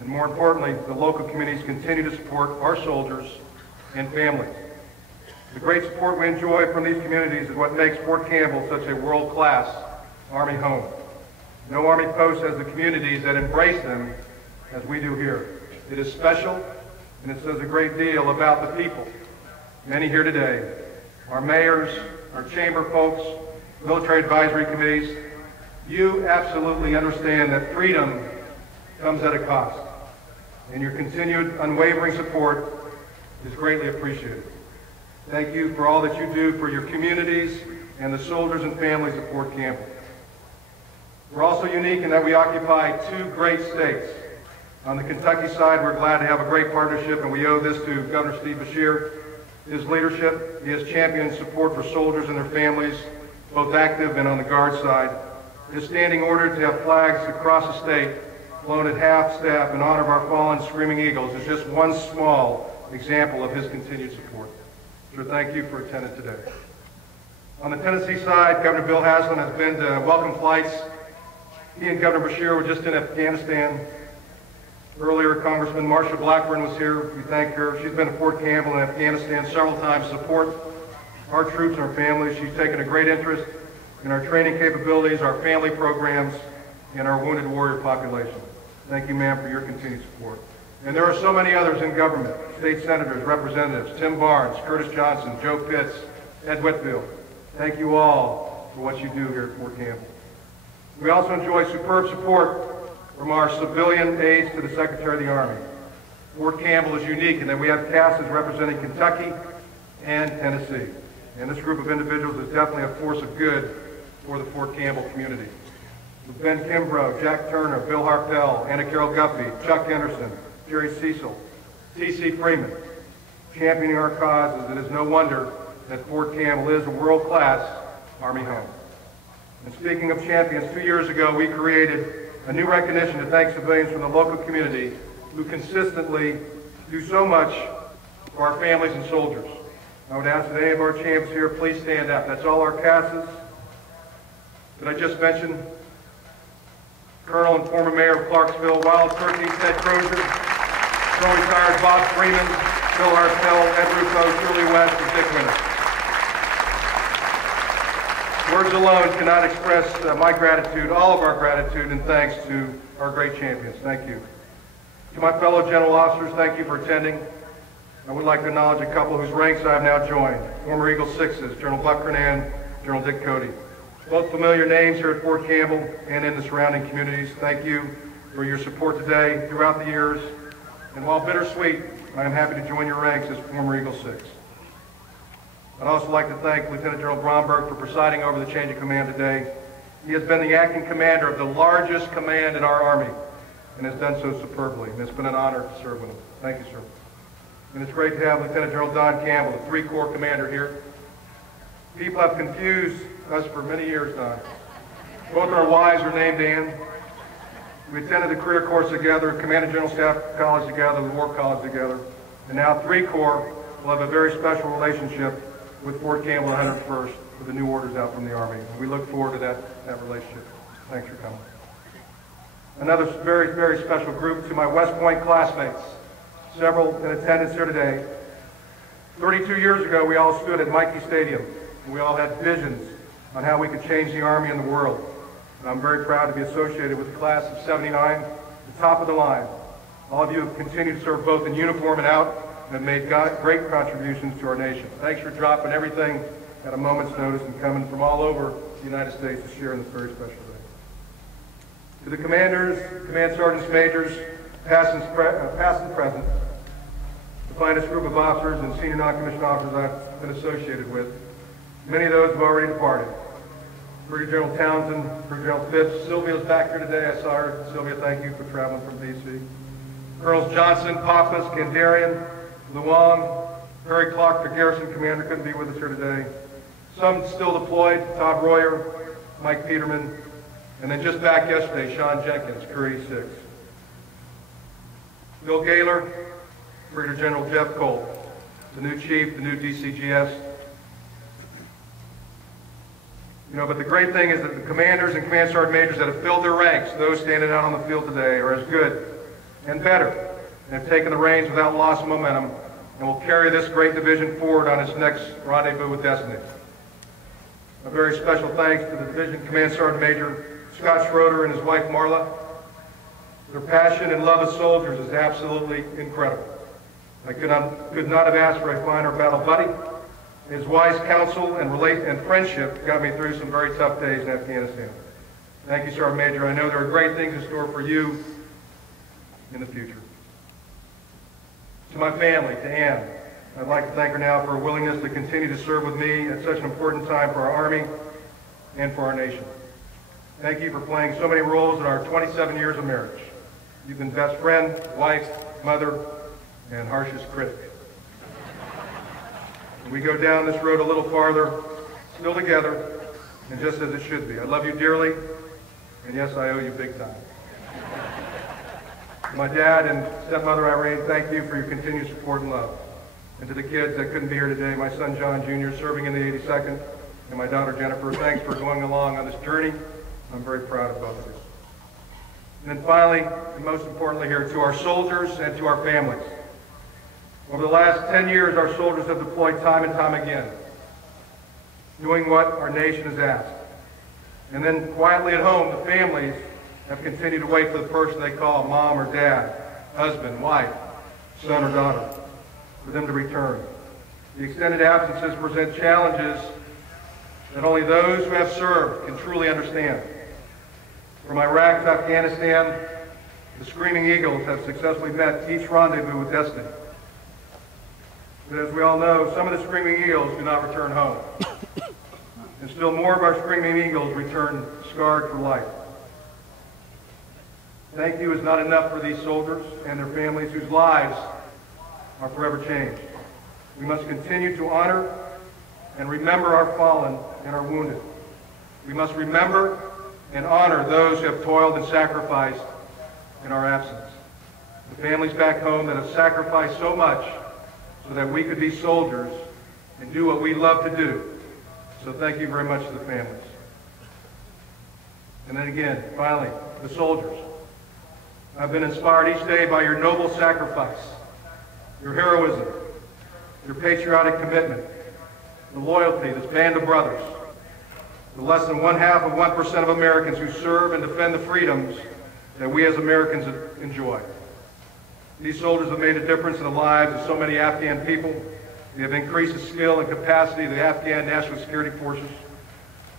And more importantly, the local communities continue to support our soldiers and families. The great support we enjoy from these communities is what makes Fort Campbell such a world-class Army home. No Army post has the communities that embrace them as we do here. It is special, and it says a great deal about the people. Many here today, our mayors, our chamber folks, military advisory committees, you absolutely understand that freedom comes at a cost, and your continued unwavering support is greatly appreciated. Thank you for all that you do for your communities and the soldiers and families of Fort Campbell. We're also unique in that we occupy 2 great states. On the Kentucky side, we're glad to have a great partnership, and we owe this to Governor Steve Beshear. His leadership, he has championed support for soldiers and their families, both active and on the Guard side. His standing order to have flags across the state flown at half-staff in honor of our fallen Screaming Eagles is just one small example of his continued support. So thank you for attending today. On the Tennessee side, Governor Bill Haslam has been to welcome flights. He and Governor Beshear were just in Afghanistan. Earlier, Congressman Marsha Blackburn was here. We thank her. She's been to Fort Campbell and Afghanistan several times to support our troops and our families. She's taken a great interest in our training capabilities, our family programs, and our wounded warrior population. Thank you, ma'am, for your continued support. And there are so many others in government, state senators, representatives, Tim Barnes, Curtis Johnson, Joe Pitts, Ed Whitfield. Thank you all for what you do here at Fort Campbell. We also enjoy superb support from our civilian aides to the Secretary of the Army. Fort Campbell is unique in that we have classes representing Kentucky and Tennessee. And this group of individuals is definitely a force of good for the Fort Campbell community. With Ben Kimbrough, Jack Turner, Bill Harpel, Anna Carroll Guffey, Chuck Henderson, Jerry Cecil, T.C. Freeman, championing our causes, it is no wonder that Fort Campbell is a world-class Army home. And speaking of champions, 2 years ago we created a new recognition to thank civilians from the local community who consistently do so much for our families and soldiers. I would ask that any of our champs here please stand up. That's all our CASs. Did I just mention Colonel and former Mayor of Clarksville, Wild Turkey, Ted Crozier, Colonel retired Bob Freeman, Bill Harpel, Ed Ruffo, Shirley West, and Dick Winter. Words alone cannot express my gratitude, all of our gratitude, and thanks to our great champions. Thank you. To my fellow general officers, thank you for attending. I would like to acknowledge a couple whose ranks I have now joined. Former Eagle Sixes, General Buck Kernan, General Dick Cody. Both familiar names here at Fort Campbell and in the surrounding communities. Thank you for your support today, throughout the years. And while bittersweet, I am happy to join your ranks as former Eagle Six. I'd also like to thank Lieutenant General Bromberg for presiding over the change of command today. He has been the acting commander of the largest command in our Army and has done so superbly. And it's been an honor to serve with him. Thank you, sir. And it's great to have Lieutenant General Don Campbell, the 3-Corps commander, here. People have confused us for many years, Don. Both our wives are named Ann. We attended the career course together, Command and General Staff College together, the War College together. And now 3-Corps will have a very special relationship with Fort Campbell 101st with the new orders out from the Army. And we look forward to that relationship. Thanks for coming. Another very, very special group to my West Point classmates, several in attendance here today. 32 years ago, we all stood at Mikey Stadium, and we all had visions on how we could change the Army and the world. And I'm very proud to be associated with the class of 79, the top of the line. All of you have continued to serve both in uniform and out, and have made great contributions to our nation. Thanks for dropping everything at a moment's notice and coming from all over the United States to share in this very special day. To the commanders, command sergeants, majors, past and present, the finest group of officers and senior non-commissioned officers I've been associated with, many of those have already departed. Brigadier General Townsend, Brigadier General Phipps, Sylvia's back here today. I saw her. Sylvia, thank you for traveling from D.C. Colonels Johnson, Pappas, Gandarian, Luong, Perry Clark, the garrison commander, couldn't be with us here today. Some still deployed, Todd Royer, Mike Peterman, and then just back yesterday, Sean Jenkins, Career 6. Bill Gaylor, Brigadier General Jeff Cole, the new chief, the new DCGS. But the great thing is that the commanders and command sergeant majors that have filled their ranks, those standing out on the field today, are as good and better and have taken the reins without loss of momentum and will carry this great division forward on its next rendezvous with destiny. A very special thanks to the division command sergeant major, Scott Schroeder, and his wife Marla. Their passion and love of soldiers is absolutely incredible. I could not have asked for a finer battle buddy. His wise counsel and friendship got me through some very tough days in Afghanistan. Thank you, Sergeant Major. I know there are great things in store for you in the future. To my family, to Ann, I'd like to thank her now for her willingness to continue to serve with me at such an important time for our Army and for our nation. Thank you for playing so many roles in our 27 years of marriage. You've been best friend, wife, mother, and harshest critic. We go down this road a little farther, still together, and just as it should be. I love you dearly, and yes, I owe you big time. To my dad and stepmother Irene, thank you for your continued support and love. And to the kids that couldn't be here today, my son John Jr. serving in the 82nd, and my daughter Jennifer, thanks for going along on this journey. I'm very proud of both of you. And then finally, and most importantly here, to our soldiers and to our families. Over the last 10 years, our soldiers have deployed time and time again, doing what our nation has asked. And then quietly at home, the families have continued to wait for the person they call mom or dad, husband, wife, son or daughter, for them to return. The extended absences present challenges that only those who have served can truly understand. From Iraq to Afghanistan, the Screaming Eagles have successfully met each rendezvous with destiny. But as we all know, some of the Screaming Eagles do not return home. And still more of our Screaming Eagles return scarred for life. Thank you is not enough for these soldiers and their families whose lives are forever changed. We must continue to honor and remember our fallen and our wounded. We must remember and honor those who have toiled and sacrificed in our absence. The families back home that have sacrificed so much so that we could be soldiers and do what we love to do. So thank you very much to the families. And then again, finally, the soldiers. I've been inspired each day by your noble sacrifice, your heroism, your patriotic commitment, the loyalty, this band of brothers, the less than 0.5% of Americans who serve and defend the freedoms that we as Americans enjoy. These soldiers have made a difference in the lives of so many Afghan people. They have increased the skill and capacity of the Afghan National Security Forces.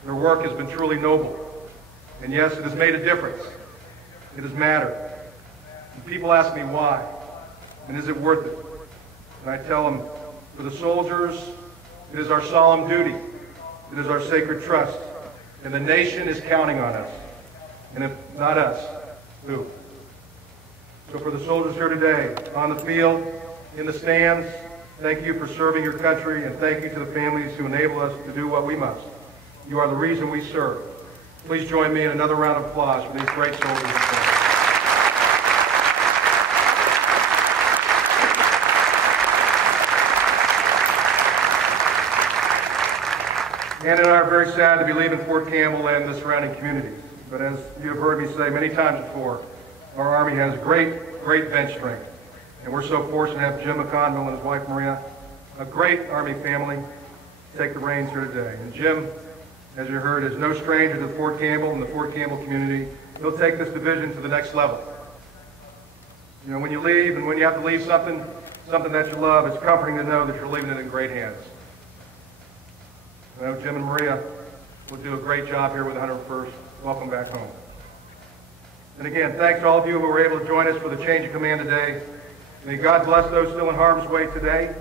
Their work has been truly noble. And yes, it has made a difference. It has mattered. And people ask me why, and is it worth it? And I tell them, for the soldiers, it is our solemn duty. It is our sacred trust. And the nation is counting on us. And if not us, who? So for the soldiers here today, on the field, in the stands, thank you for serving your country, and thank you to the families who enable us to do what we must. You are the reason we serve. Please join me in another round of applause for these great soldiers. Ann and I are very sad to be leaving Fort Campbell and the surrounding communities. But as you have heard me say many times before, our Army has great bench strength. And we're so fortunate to have Jim McConville and his wife Maria, a great Army family, take the reins here today. And Jim, as you heard, is no stranger to Fort Campbell and the Fort Campbell community. He'll take this division to the next level. You know, when you leave and when you have to leave something that you love, it's comforting to know that you're leaving it in great hands. I know Jim and Maria will do a great job here with 101st. Welcome back home. And again, thanks to all of you who were able to join us for the change of command today. May God bless those still in harm's way today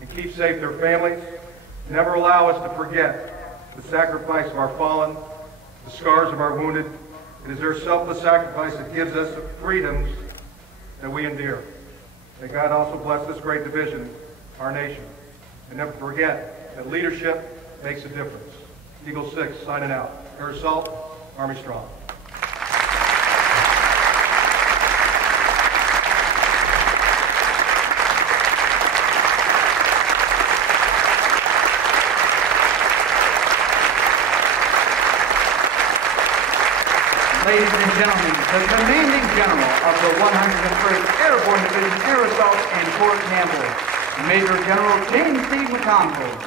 and keep safe their families. Never allow us to forget the sacrifice of our fallen, the scars of our wounded. It is their selfless sacrifice that gives us the freedoms that we endear. May God also bless this great division, our nation. And never forget that leadership makes a difference. Eagle 6 signing out. Air Assault, Army Strong. Ladies and gentlemen, the commanding general of the 101st Airborne Division Air Assault in Fort Campbell, Major General James C. McConville.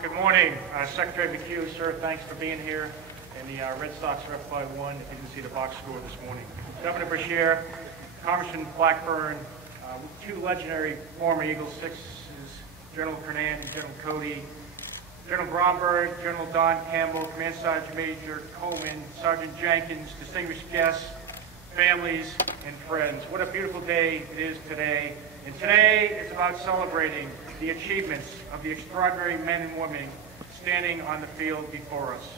Good morning, Secretary McHugh, sir. Thanks for being here. And the Red Sox are up by 1. If you can see the box score this morning. Governor Beshear, Congressman Blackburn, two legendary former Eagle 6s, General Kernan and General Cody, General Bromberg, General Don Campbell, Command Sergeant Major Coleman, Sergeant Jenkins, distinguished guests, families, and friends. What a beautiful day it is today. And today is about celebrating the achievements of the extraordinary men and women standing on the field before us.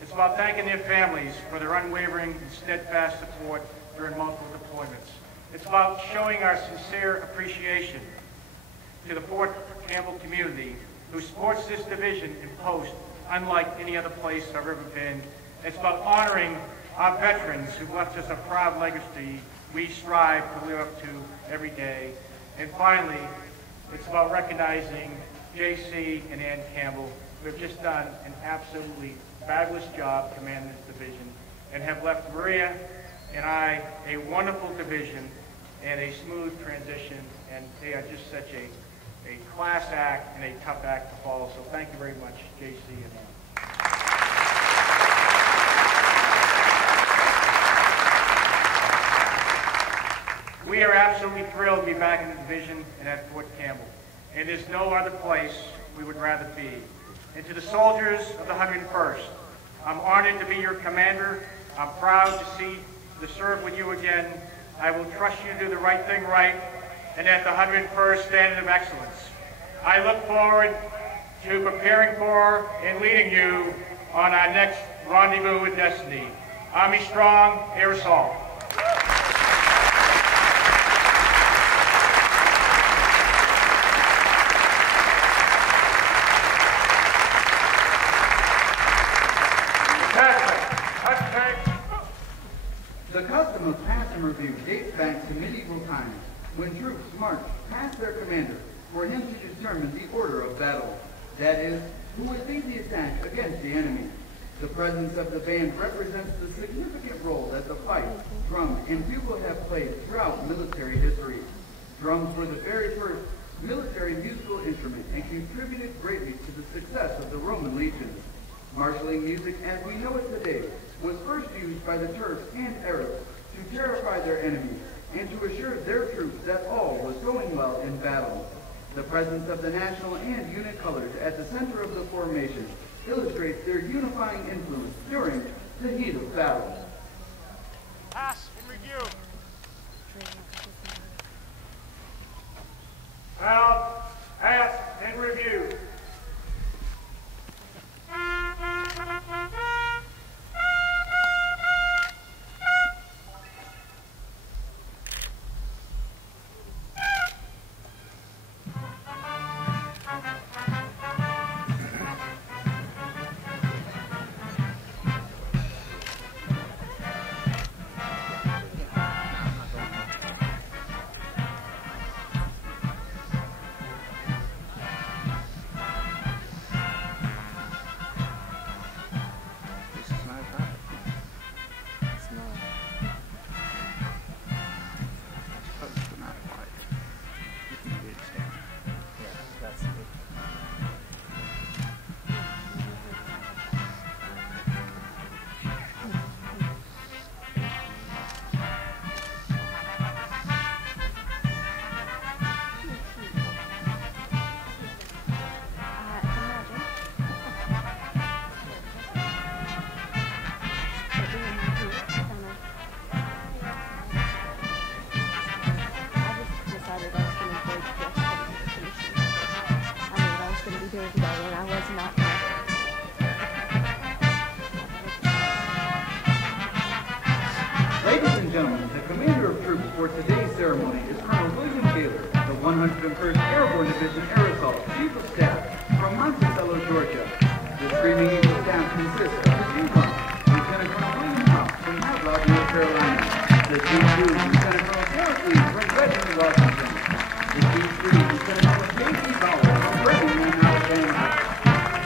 It's about thanking their families for their unwavering and steadfast support during multiple deployments. It's about showing our sincere appreciation to the Fort Campbell community who supports this division and post unlike any other place I've ever been. It's about honoring our veterans who've left us a proud legacy we strive to live up to every day. And finally, it's about recognizing J.C. and Ann Campbell, who have just done an absolutely fabulous job commanding this division and have left Maria and I a wonderful division and a smooth transition. And they are just such a class act and a tough act to follow. So thank you very much, J.C. and Ann. We are absolutely thrilled to be back in the division and at Fort Campbell. And there's no other place we would rather be. And to the soldiers of the 101st, I'm honored to be your commander. I'm proud to serve with you again. I will trust you to do the right thing right and at the 101st standard of excellence. I look forward to preparing for and leading you on our next rendezvous with destiny. Army Strong, Air Assault. The custom of pass and review dates back to medieval times, when troops marched past their commander for him to determine the order of battle. That is, who would lead the attack against the enemy. The presence of the band represents the significant role that the fife, drum, and bugle have played throughout military history. Drums were the very first military musical instrument and contributed greatly to the success of the Roman legions. Marshalling music as we know it today was first used by the Turks and Arabs to terrify their enemies and to assure their troops that all was going well in battle. The presence of the national and unit colors at the center of the formation illustrates their unifying influence during the heat of battle. Pass and review. Pass and review. gentlemen, the commander of troops for today's ceremony is Colonel William Taylor, the 101st Airborne Division Air Assault Chief of Staff from Monticello, Georgia. The Screaming Eagle staff consists of the T-1, Lieutenant Colonel William House from Havelock, North Carolina, the T-2, Lieutenant Colonel Forrest Lee from Redmond, Washington, the T-3, Lieutenant Colonel J.C. Powell from Birmingham, Alabama,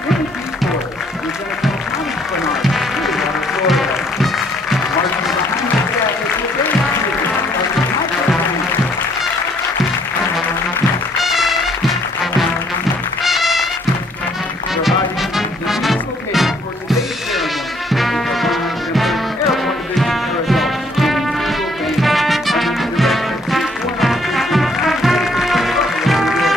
and the T-4, Lieutenant Colonel Thomas Bernard from Clearwater, Florida. Marching behind the staff is the very committee of the Michael Band. Providing the invocation for today's ceremony is the 101st Airborne Division Air Assault Eagle Band under the direction of Chief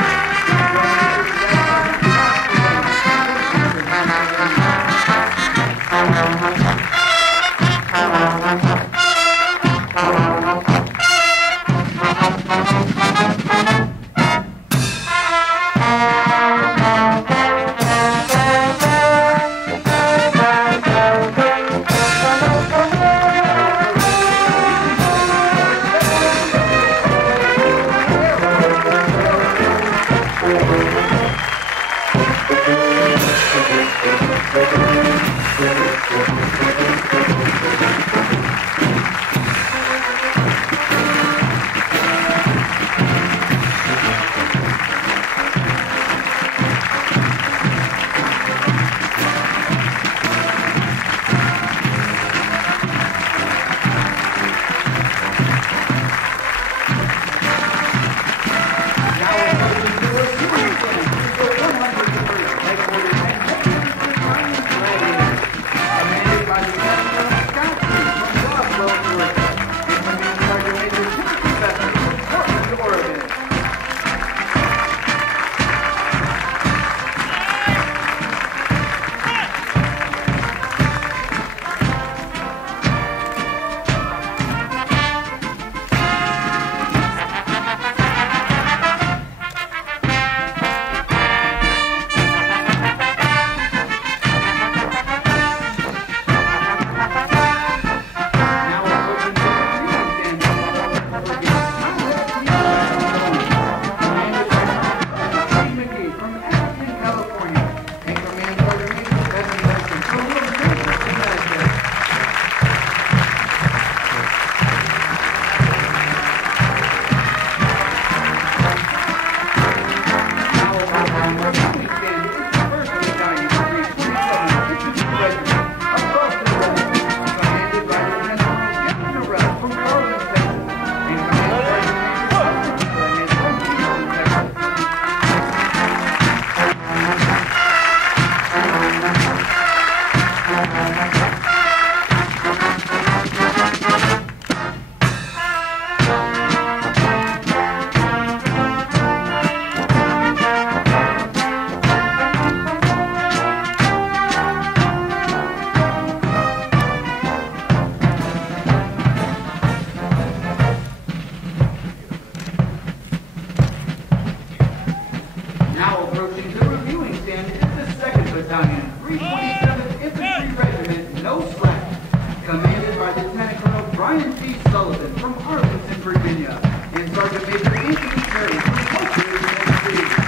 327th Infantry Regiment, No Slack, commanded by Lieutenant Colonel Brian T. Sullivan from Arlington, Virginia, and Sergeant Major Anthony Perry from Hopkins, Tennessee.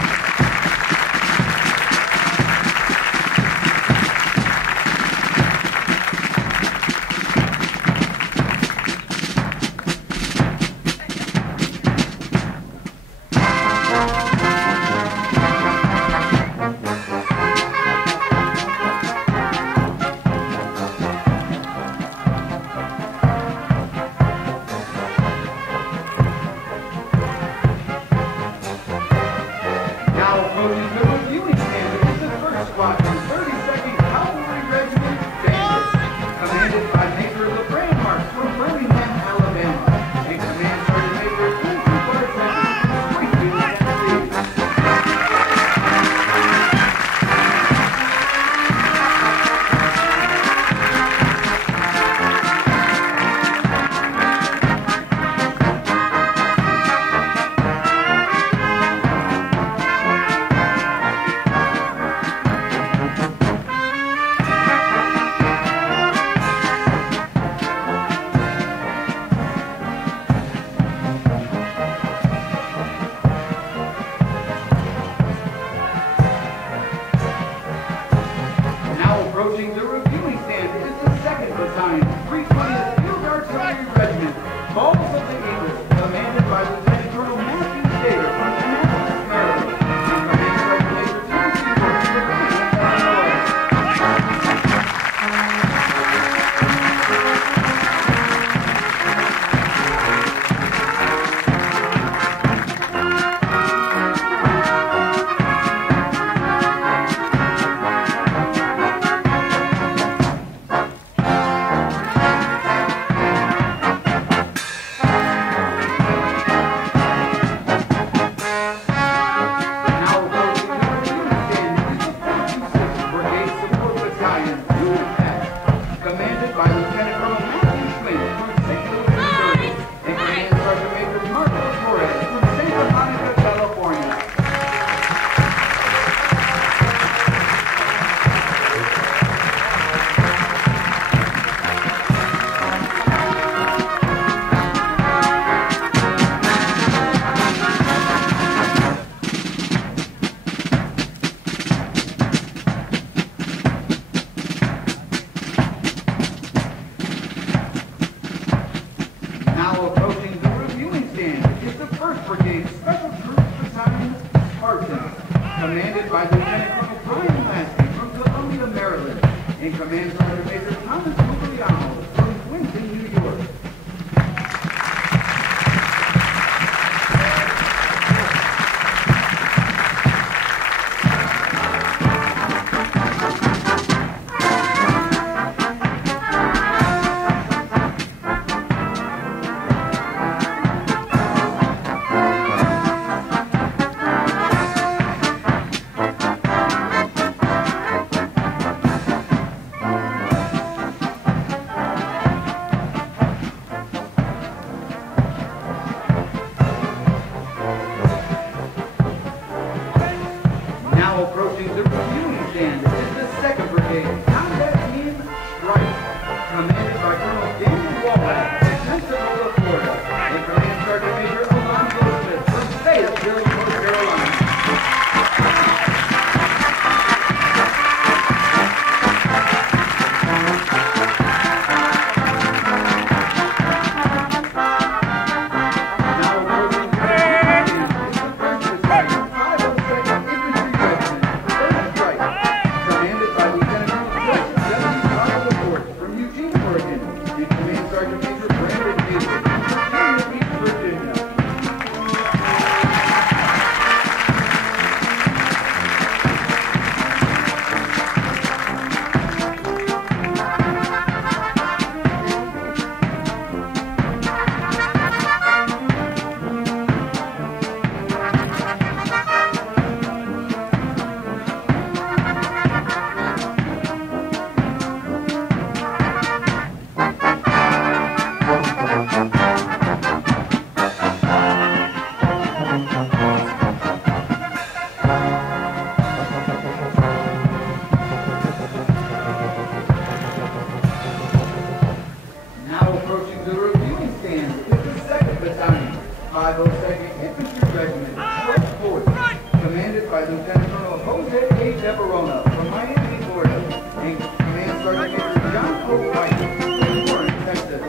and Command Sergeant Major Thomas Mugliano from Quincy, New York. Now approaching the reviewing stand is the 2nd Brigade Combat Team Strike, commanded by Colonel Daniel Wallace from Pensacola, Florida, and Command Sergeant Major Alonzo Smith from Fayetteville, North Carolina. Now approaching the reviewing stand is the 1st Battalion, 502nd Infantry Regiment, 3rd Strike, commanded by Lieutenant Colonel Joseph W. Carl LaPorte from Eugene, Oregon, and Command Sergeant Major Brandon Davis from Virginia Beach, Virginia. Now approaching the reviewing stand is the 2nd Battalion, 502nd Infantry Regiment, 4th Force, commanded by Lieutenant Colonel Jose A. Deverona from Miami, Florida, and Command Sergeant Major John O. White from Warren, Texas.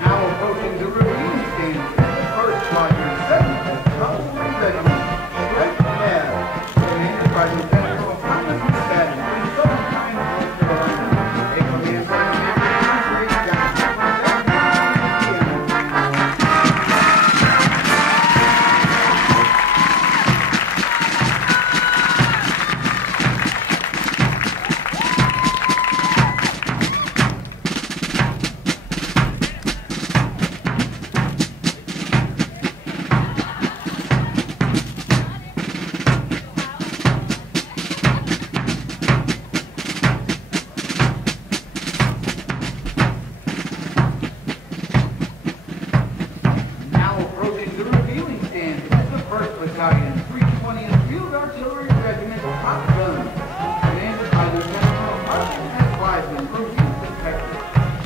Now approaching the reviewing stand is the 1st Squadron, 7th Cavalry Regiment, Strike Cab, commanded by Lieutenant Colonel Thomas McFadden from Southern Pines, North Carolina, and Command Sergeant Major Andre Johnson from Jackson, Louisiana. Now approaching the reviewing stand is the 1st Battalion, 320th Field Artillery Regiment, Top Guns, commanded by Lieutenant Colonel Martin S. Wiseman from Houston, Texas,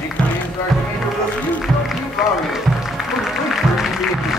and Command Sergeant Major William W. Barrios from Winston, Indiana.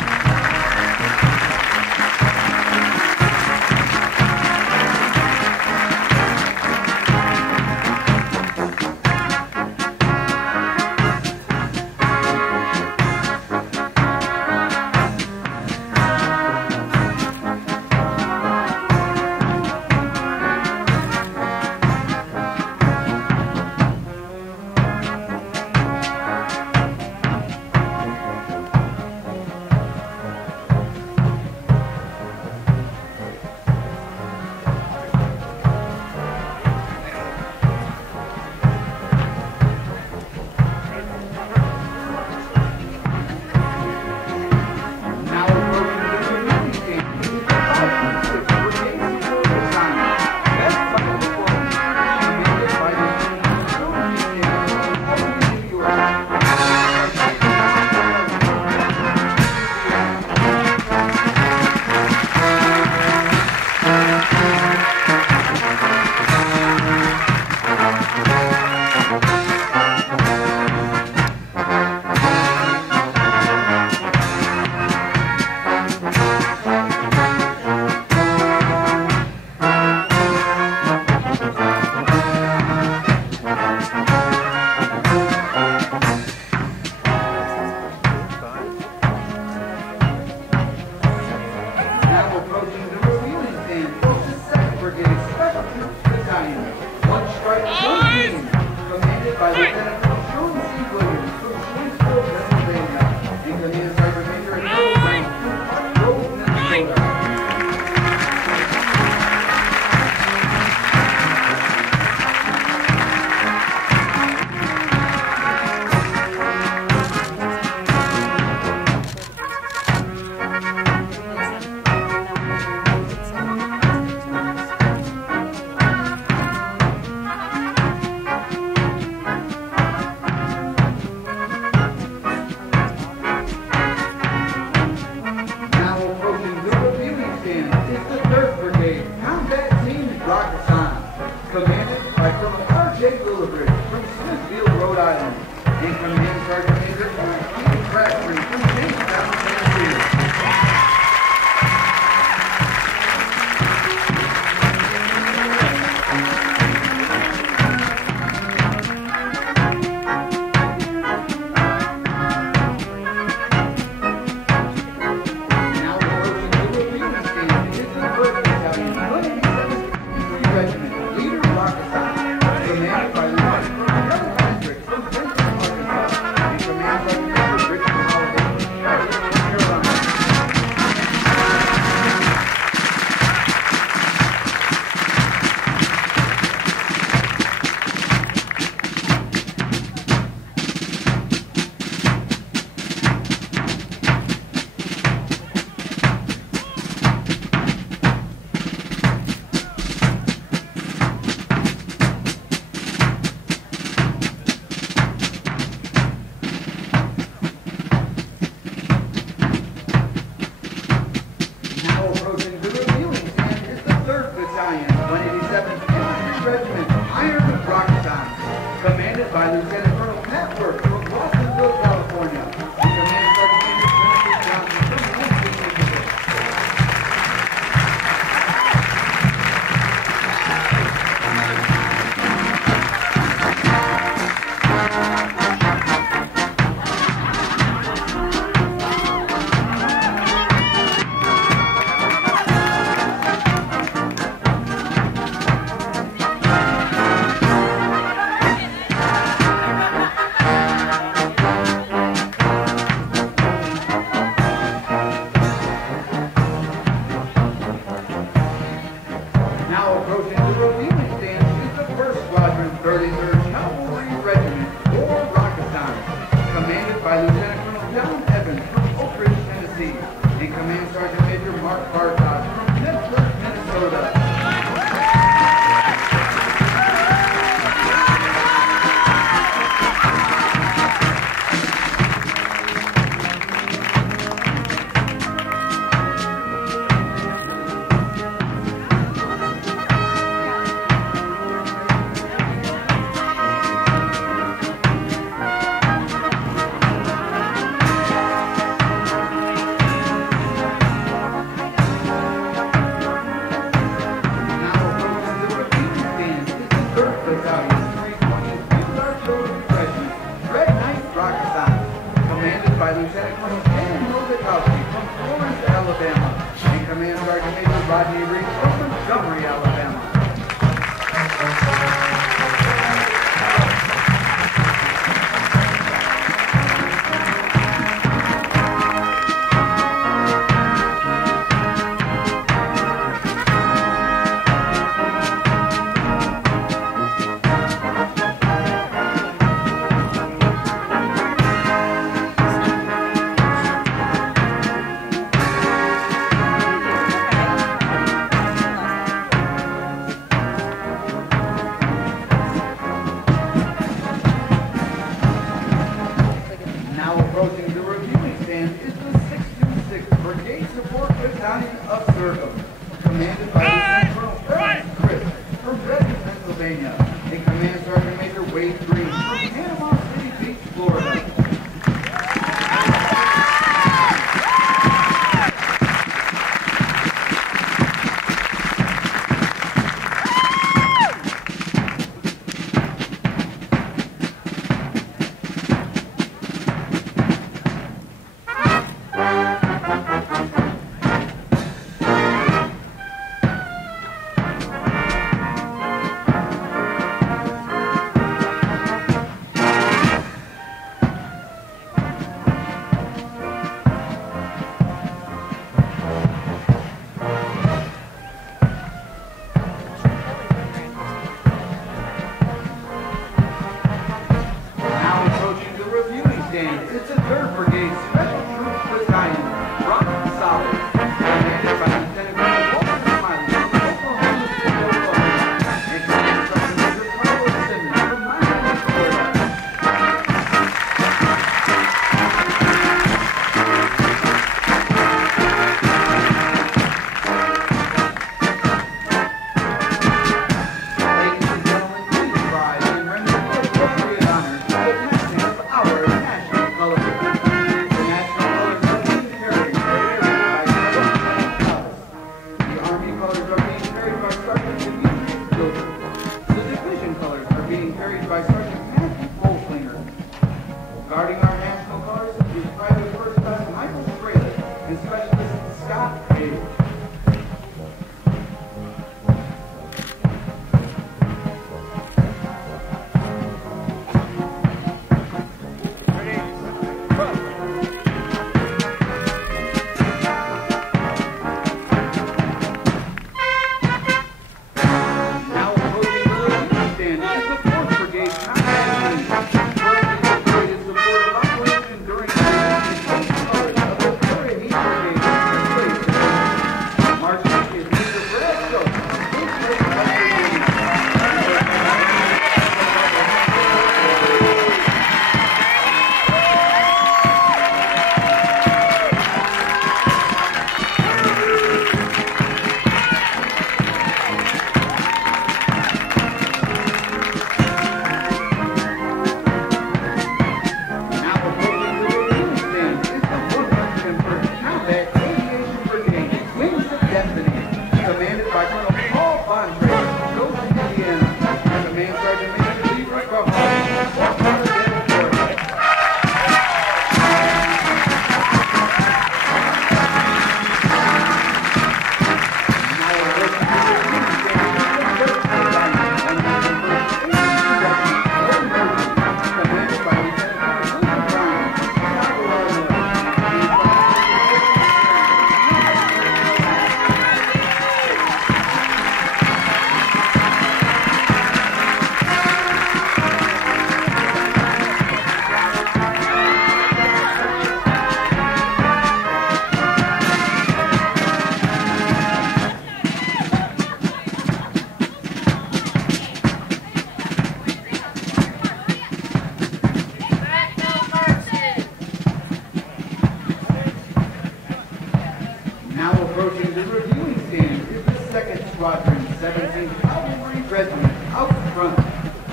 John Evans from Oak Ridge, Tennessee, and Command Sergeant Major Mark Bartos from Netflix, Minnesota.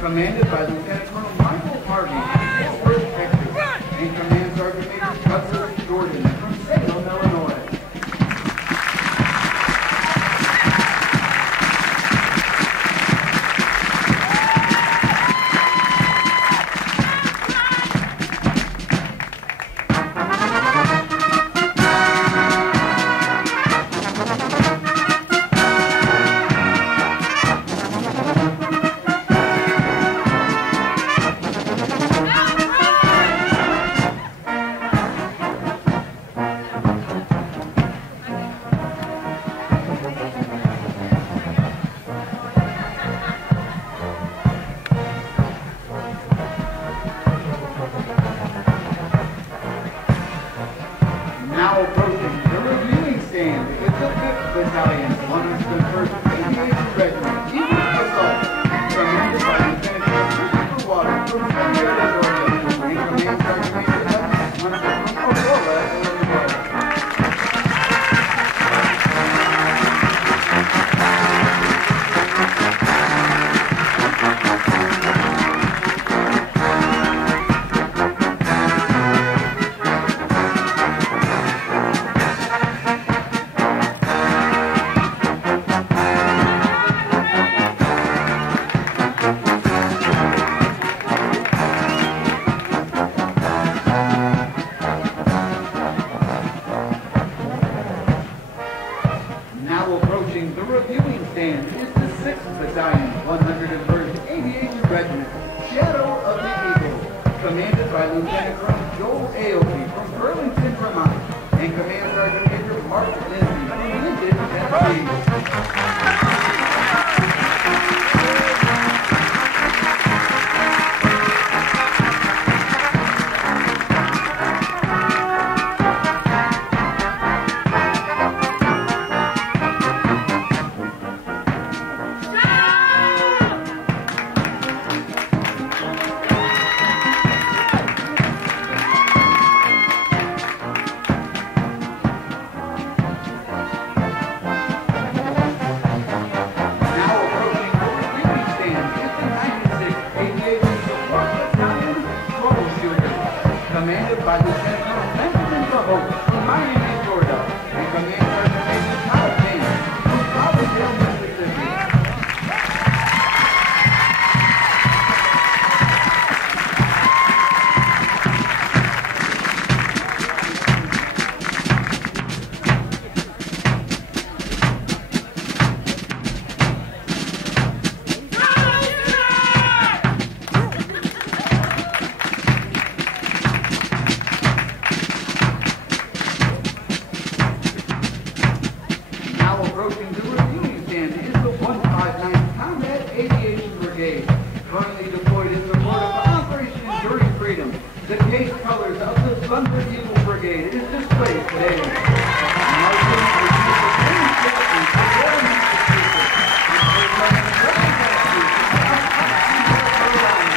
commanded by Lieutenant Colonel Michael Harvey from Fort Worth, Texas, and Command Sergeant Major Douglas Jordan from Salem, Illinois. Now approaching the reviewing stand is the 5th Battalion, 101st Airborne Regiment, Eagles Assault, commanded by Lieutenant Colonel Christopher Waters from Ceremonial, and Command Sergeant Major Douglas Hunter from Aurora, Illinois. Now approaching the reviewing stand is the 6th Battalion, 101st Aviation Regiment, Shadow of the Eagle, commanded by Lieutenant Colonel Joel Aoki from Burlington, Vermont, and Command Sergeant Major Mark Lindsay from Linden, Tennessee. Commanded by Lieutenant Colonel Benjamin Verhoek from Miami, Florida, and Command Sergeant Major Todd James from Carbondale, Mississippi. Now approaching the reviewing stand is the 159th Combat Aviation Brigade, currently deployed in support of Operation Enduring Freedom. The case colors of the Thunder Eagle Brigade is displayed today. Marching with the same captains of Florida, Massachusetts, and representing North Carolina.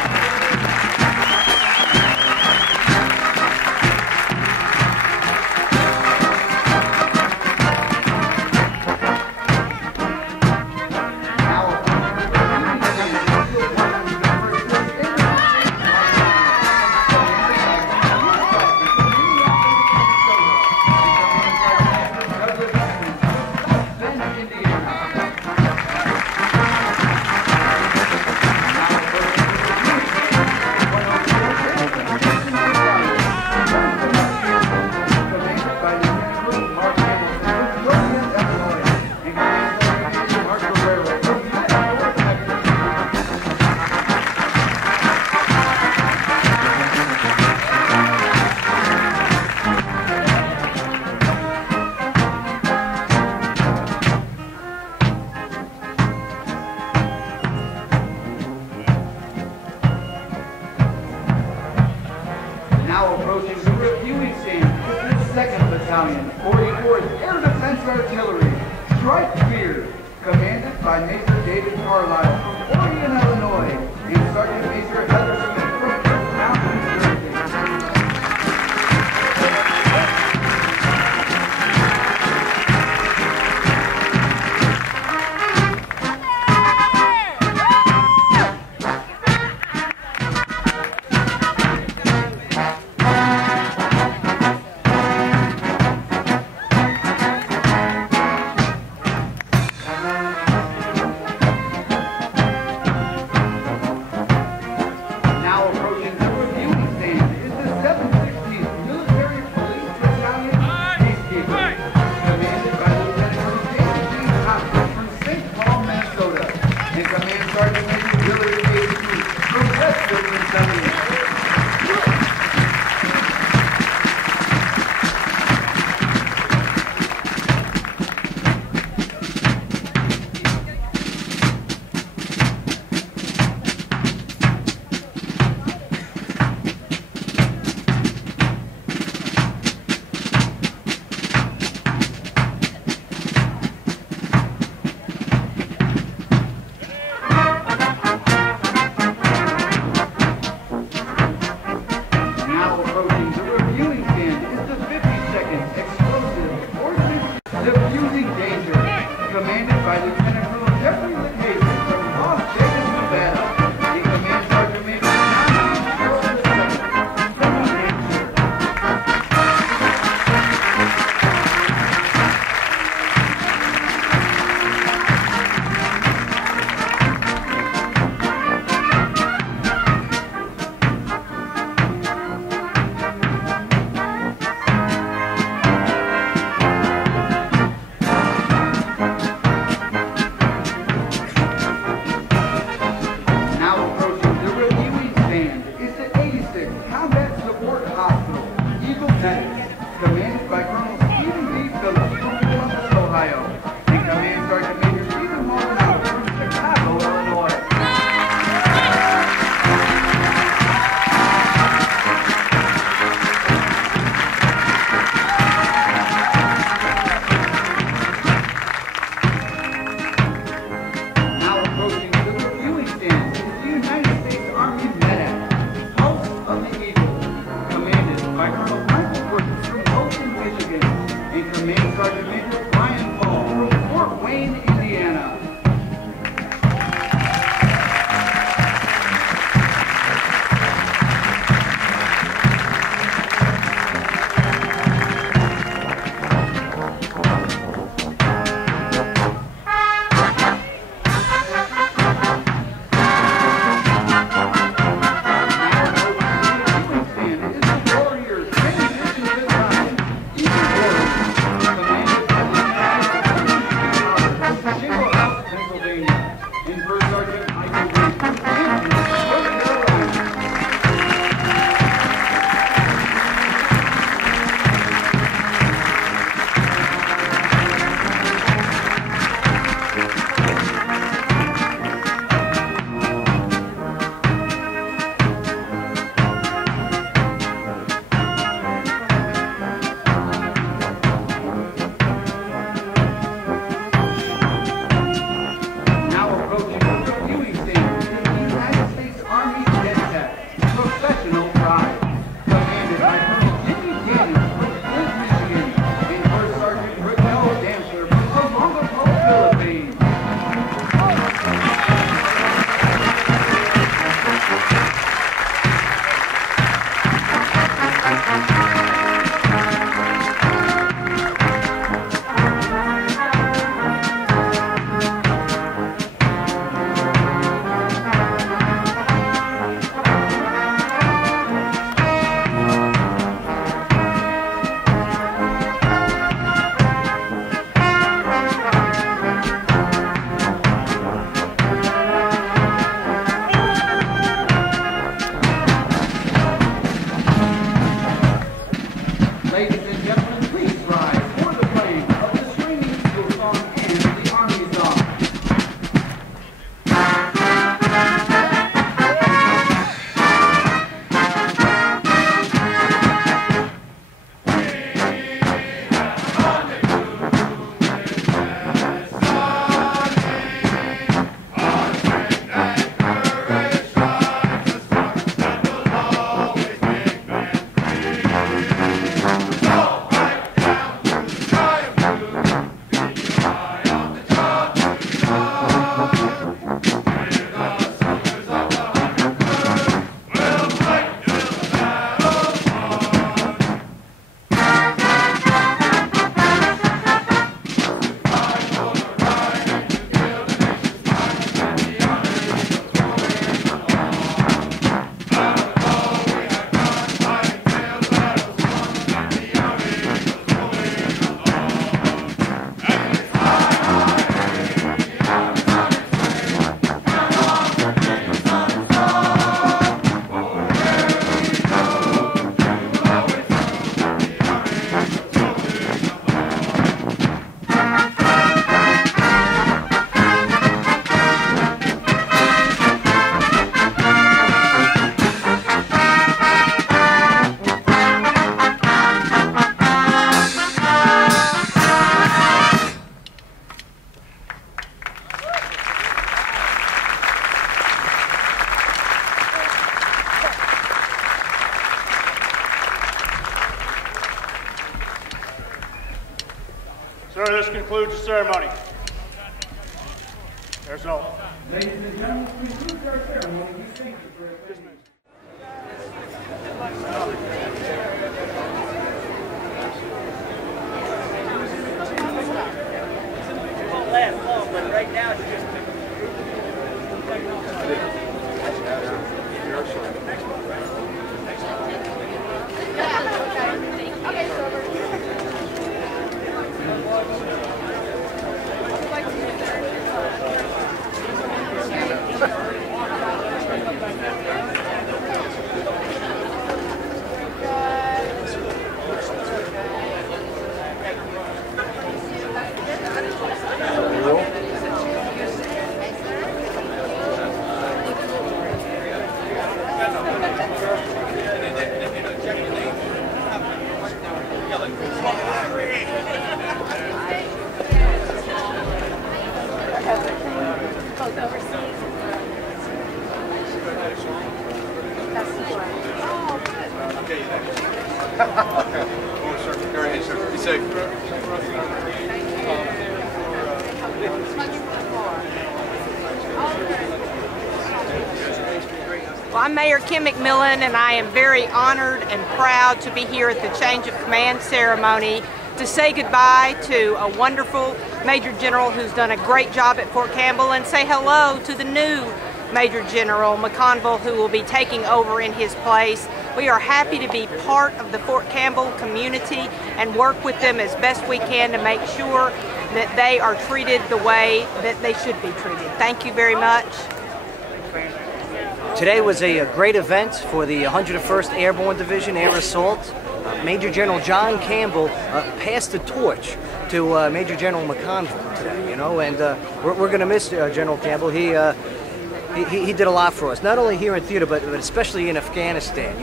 Now approaching the reviewing stand is the 2nd Battalion, 44th Air Defense Artillery, Strike Spear, commanded by Major David Carlisle from Orion, Illinois, and Sergeant Major Heather Smith from Brown, New Jersey. Lieutenants, commanded by Colonel Stephen D. Phillips from Columbus, Ohio, and Command Sergeant Major Stephen Maldonado from Chicago, Illinois. Now approaching to the reviewing stand is the United States Army Med Act, House of the Eagle, commanded by Colonel Michael Brooks from Bolton, Michigan, and Command Sergeant Major Brian Paul from Fort Wayne, Indiana. Ladies and gentlemen, please rise for the playing of the Screaming Eagle song and the Army song. Sir, this concludes the ceremony. There's no. Ladies and gentlemen, this concludes our ceremony. We thank you for attending. It won't last long, but right now it's just safe. Well, I'm Mayor Kim McMillan, and I am very honored and proud to be here at the Change of Command ceremony to say goodbye to a wonderful Major General who's done a great job at Fort Campbell, and say hello to the new Major General McConville, who will be taking over in his place. We are happy to be part of the Fort Campbell community and work with them as best we can to make sure that they are treated the way that they should be treated. Thank you very much. Today was a great event for the 101st Airborne Division, Air Assault. Major General John Campbell passed the torch to Major General McConville today, and we're going to miss General Campbell. He did a lot for us, not only here in theater, but especially in Afghanistan.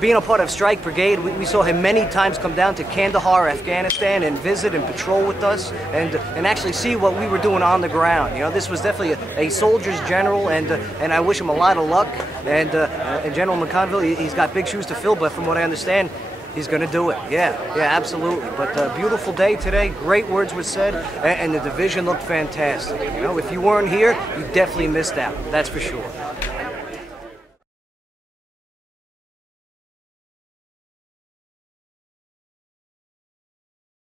Being a part of Strike Brigade, we saw him many times come down to Kandahar, Afghanistan, and visit and patrol with us, and actually see what we were doing on the ground. This was definitely a soldier's general, and I wish him a lot of luck. And General McConville, he's got big shoes to fill, but from what I understand, he's going to do it. Yeah, absolutely. But beautiful day today. Great words were said, and the division looked fantastic. If you weren't here, you definitely missed out. That's for sure.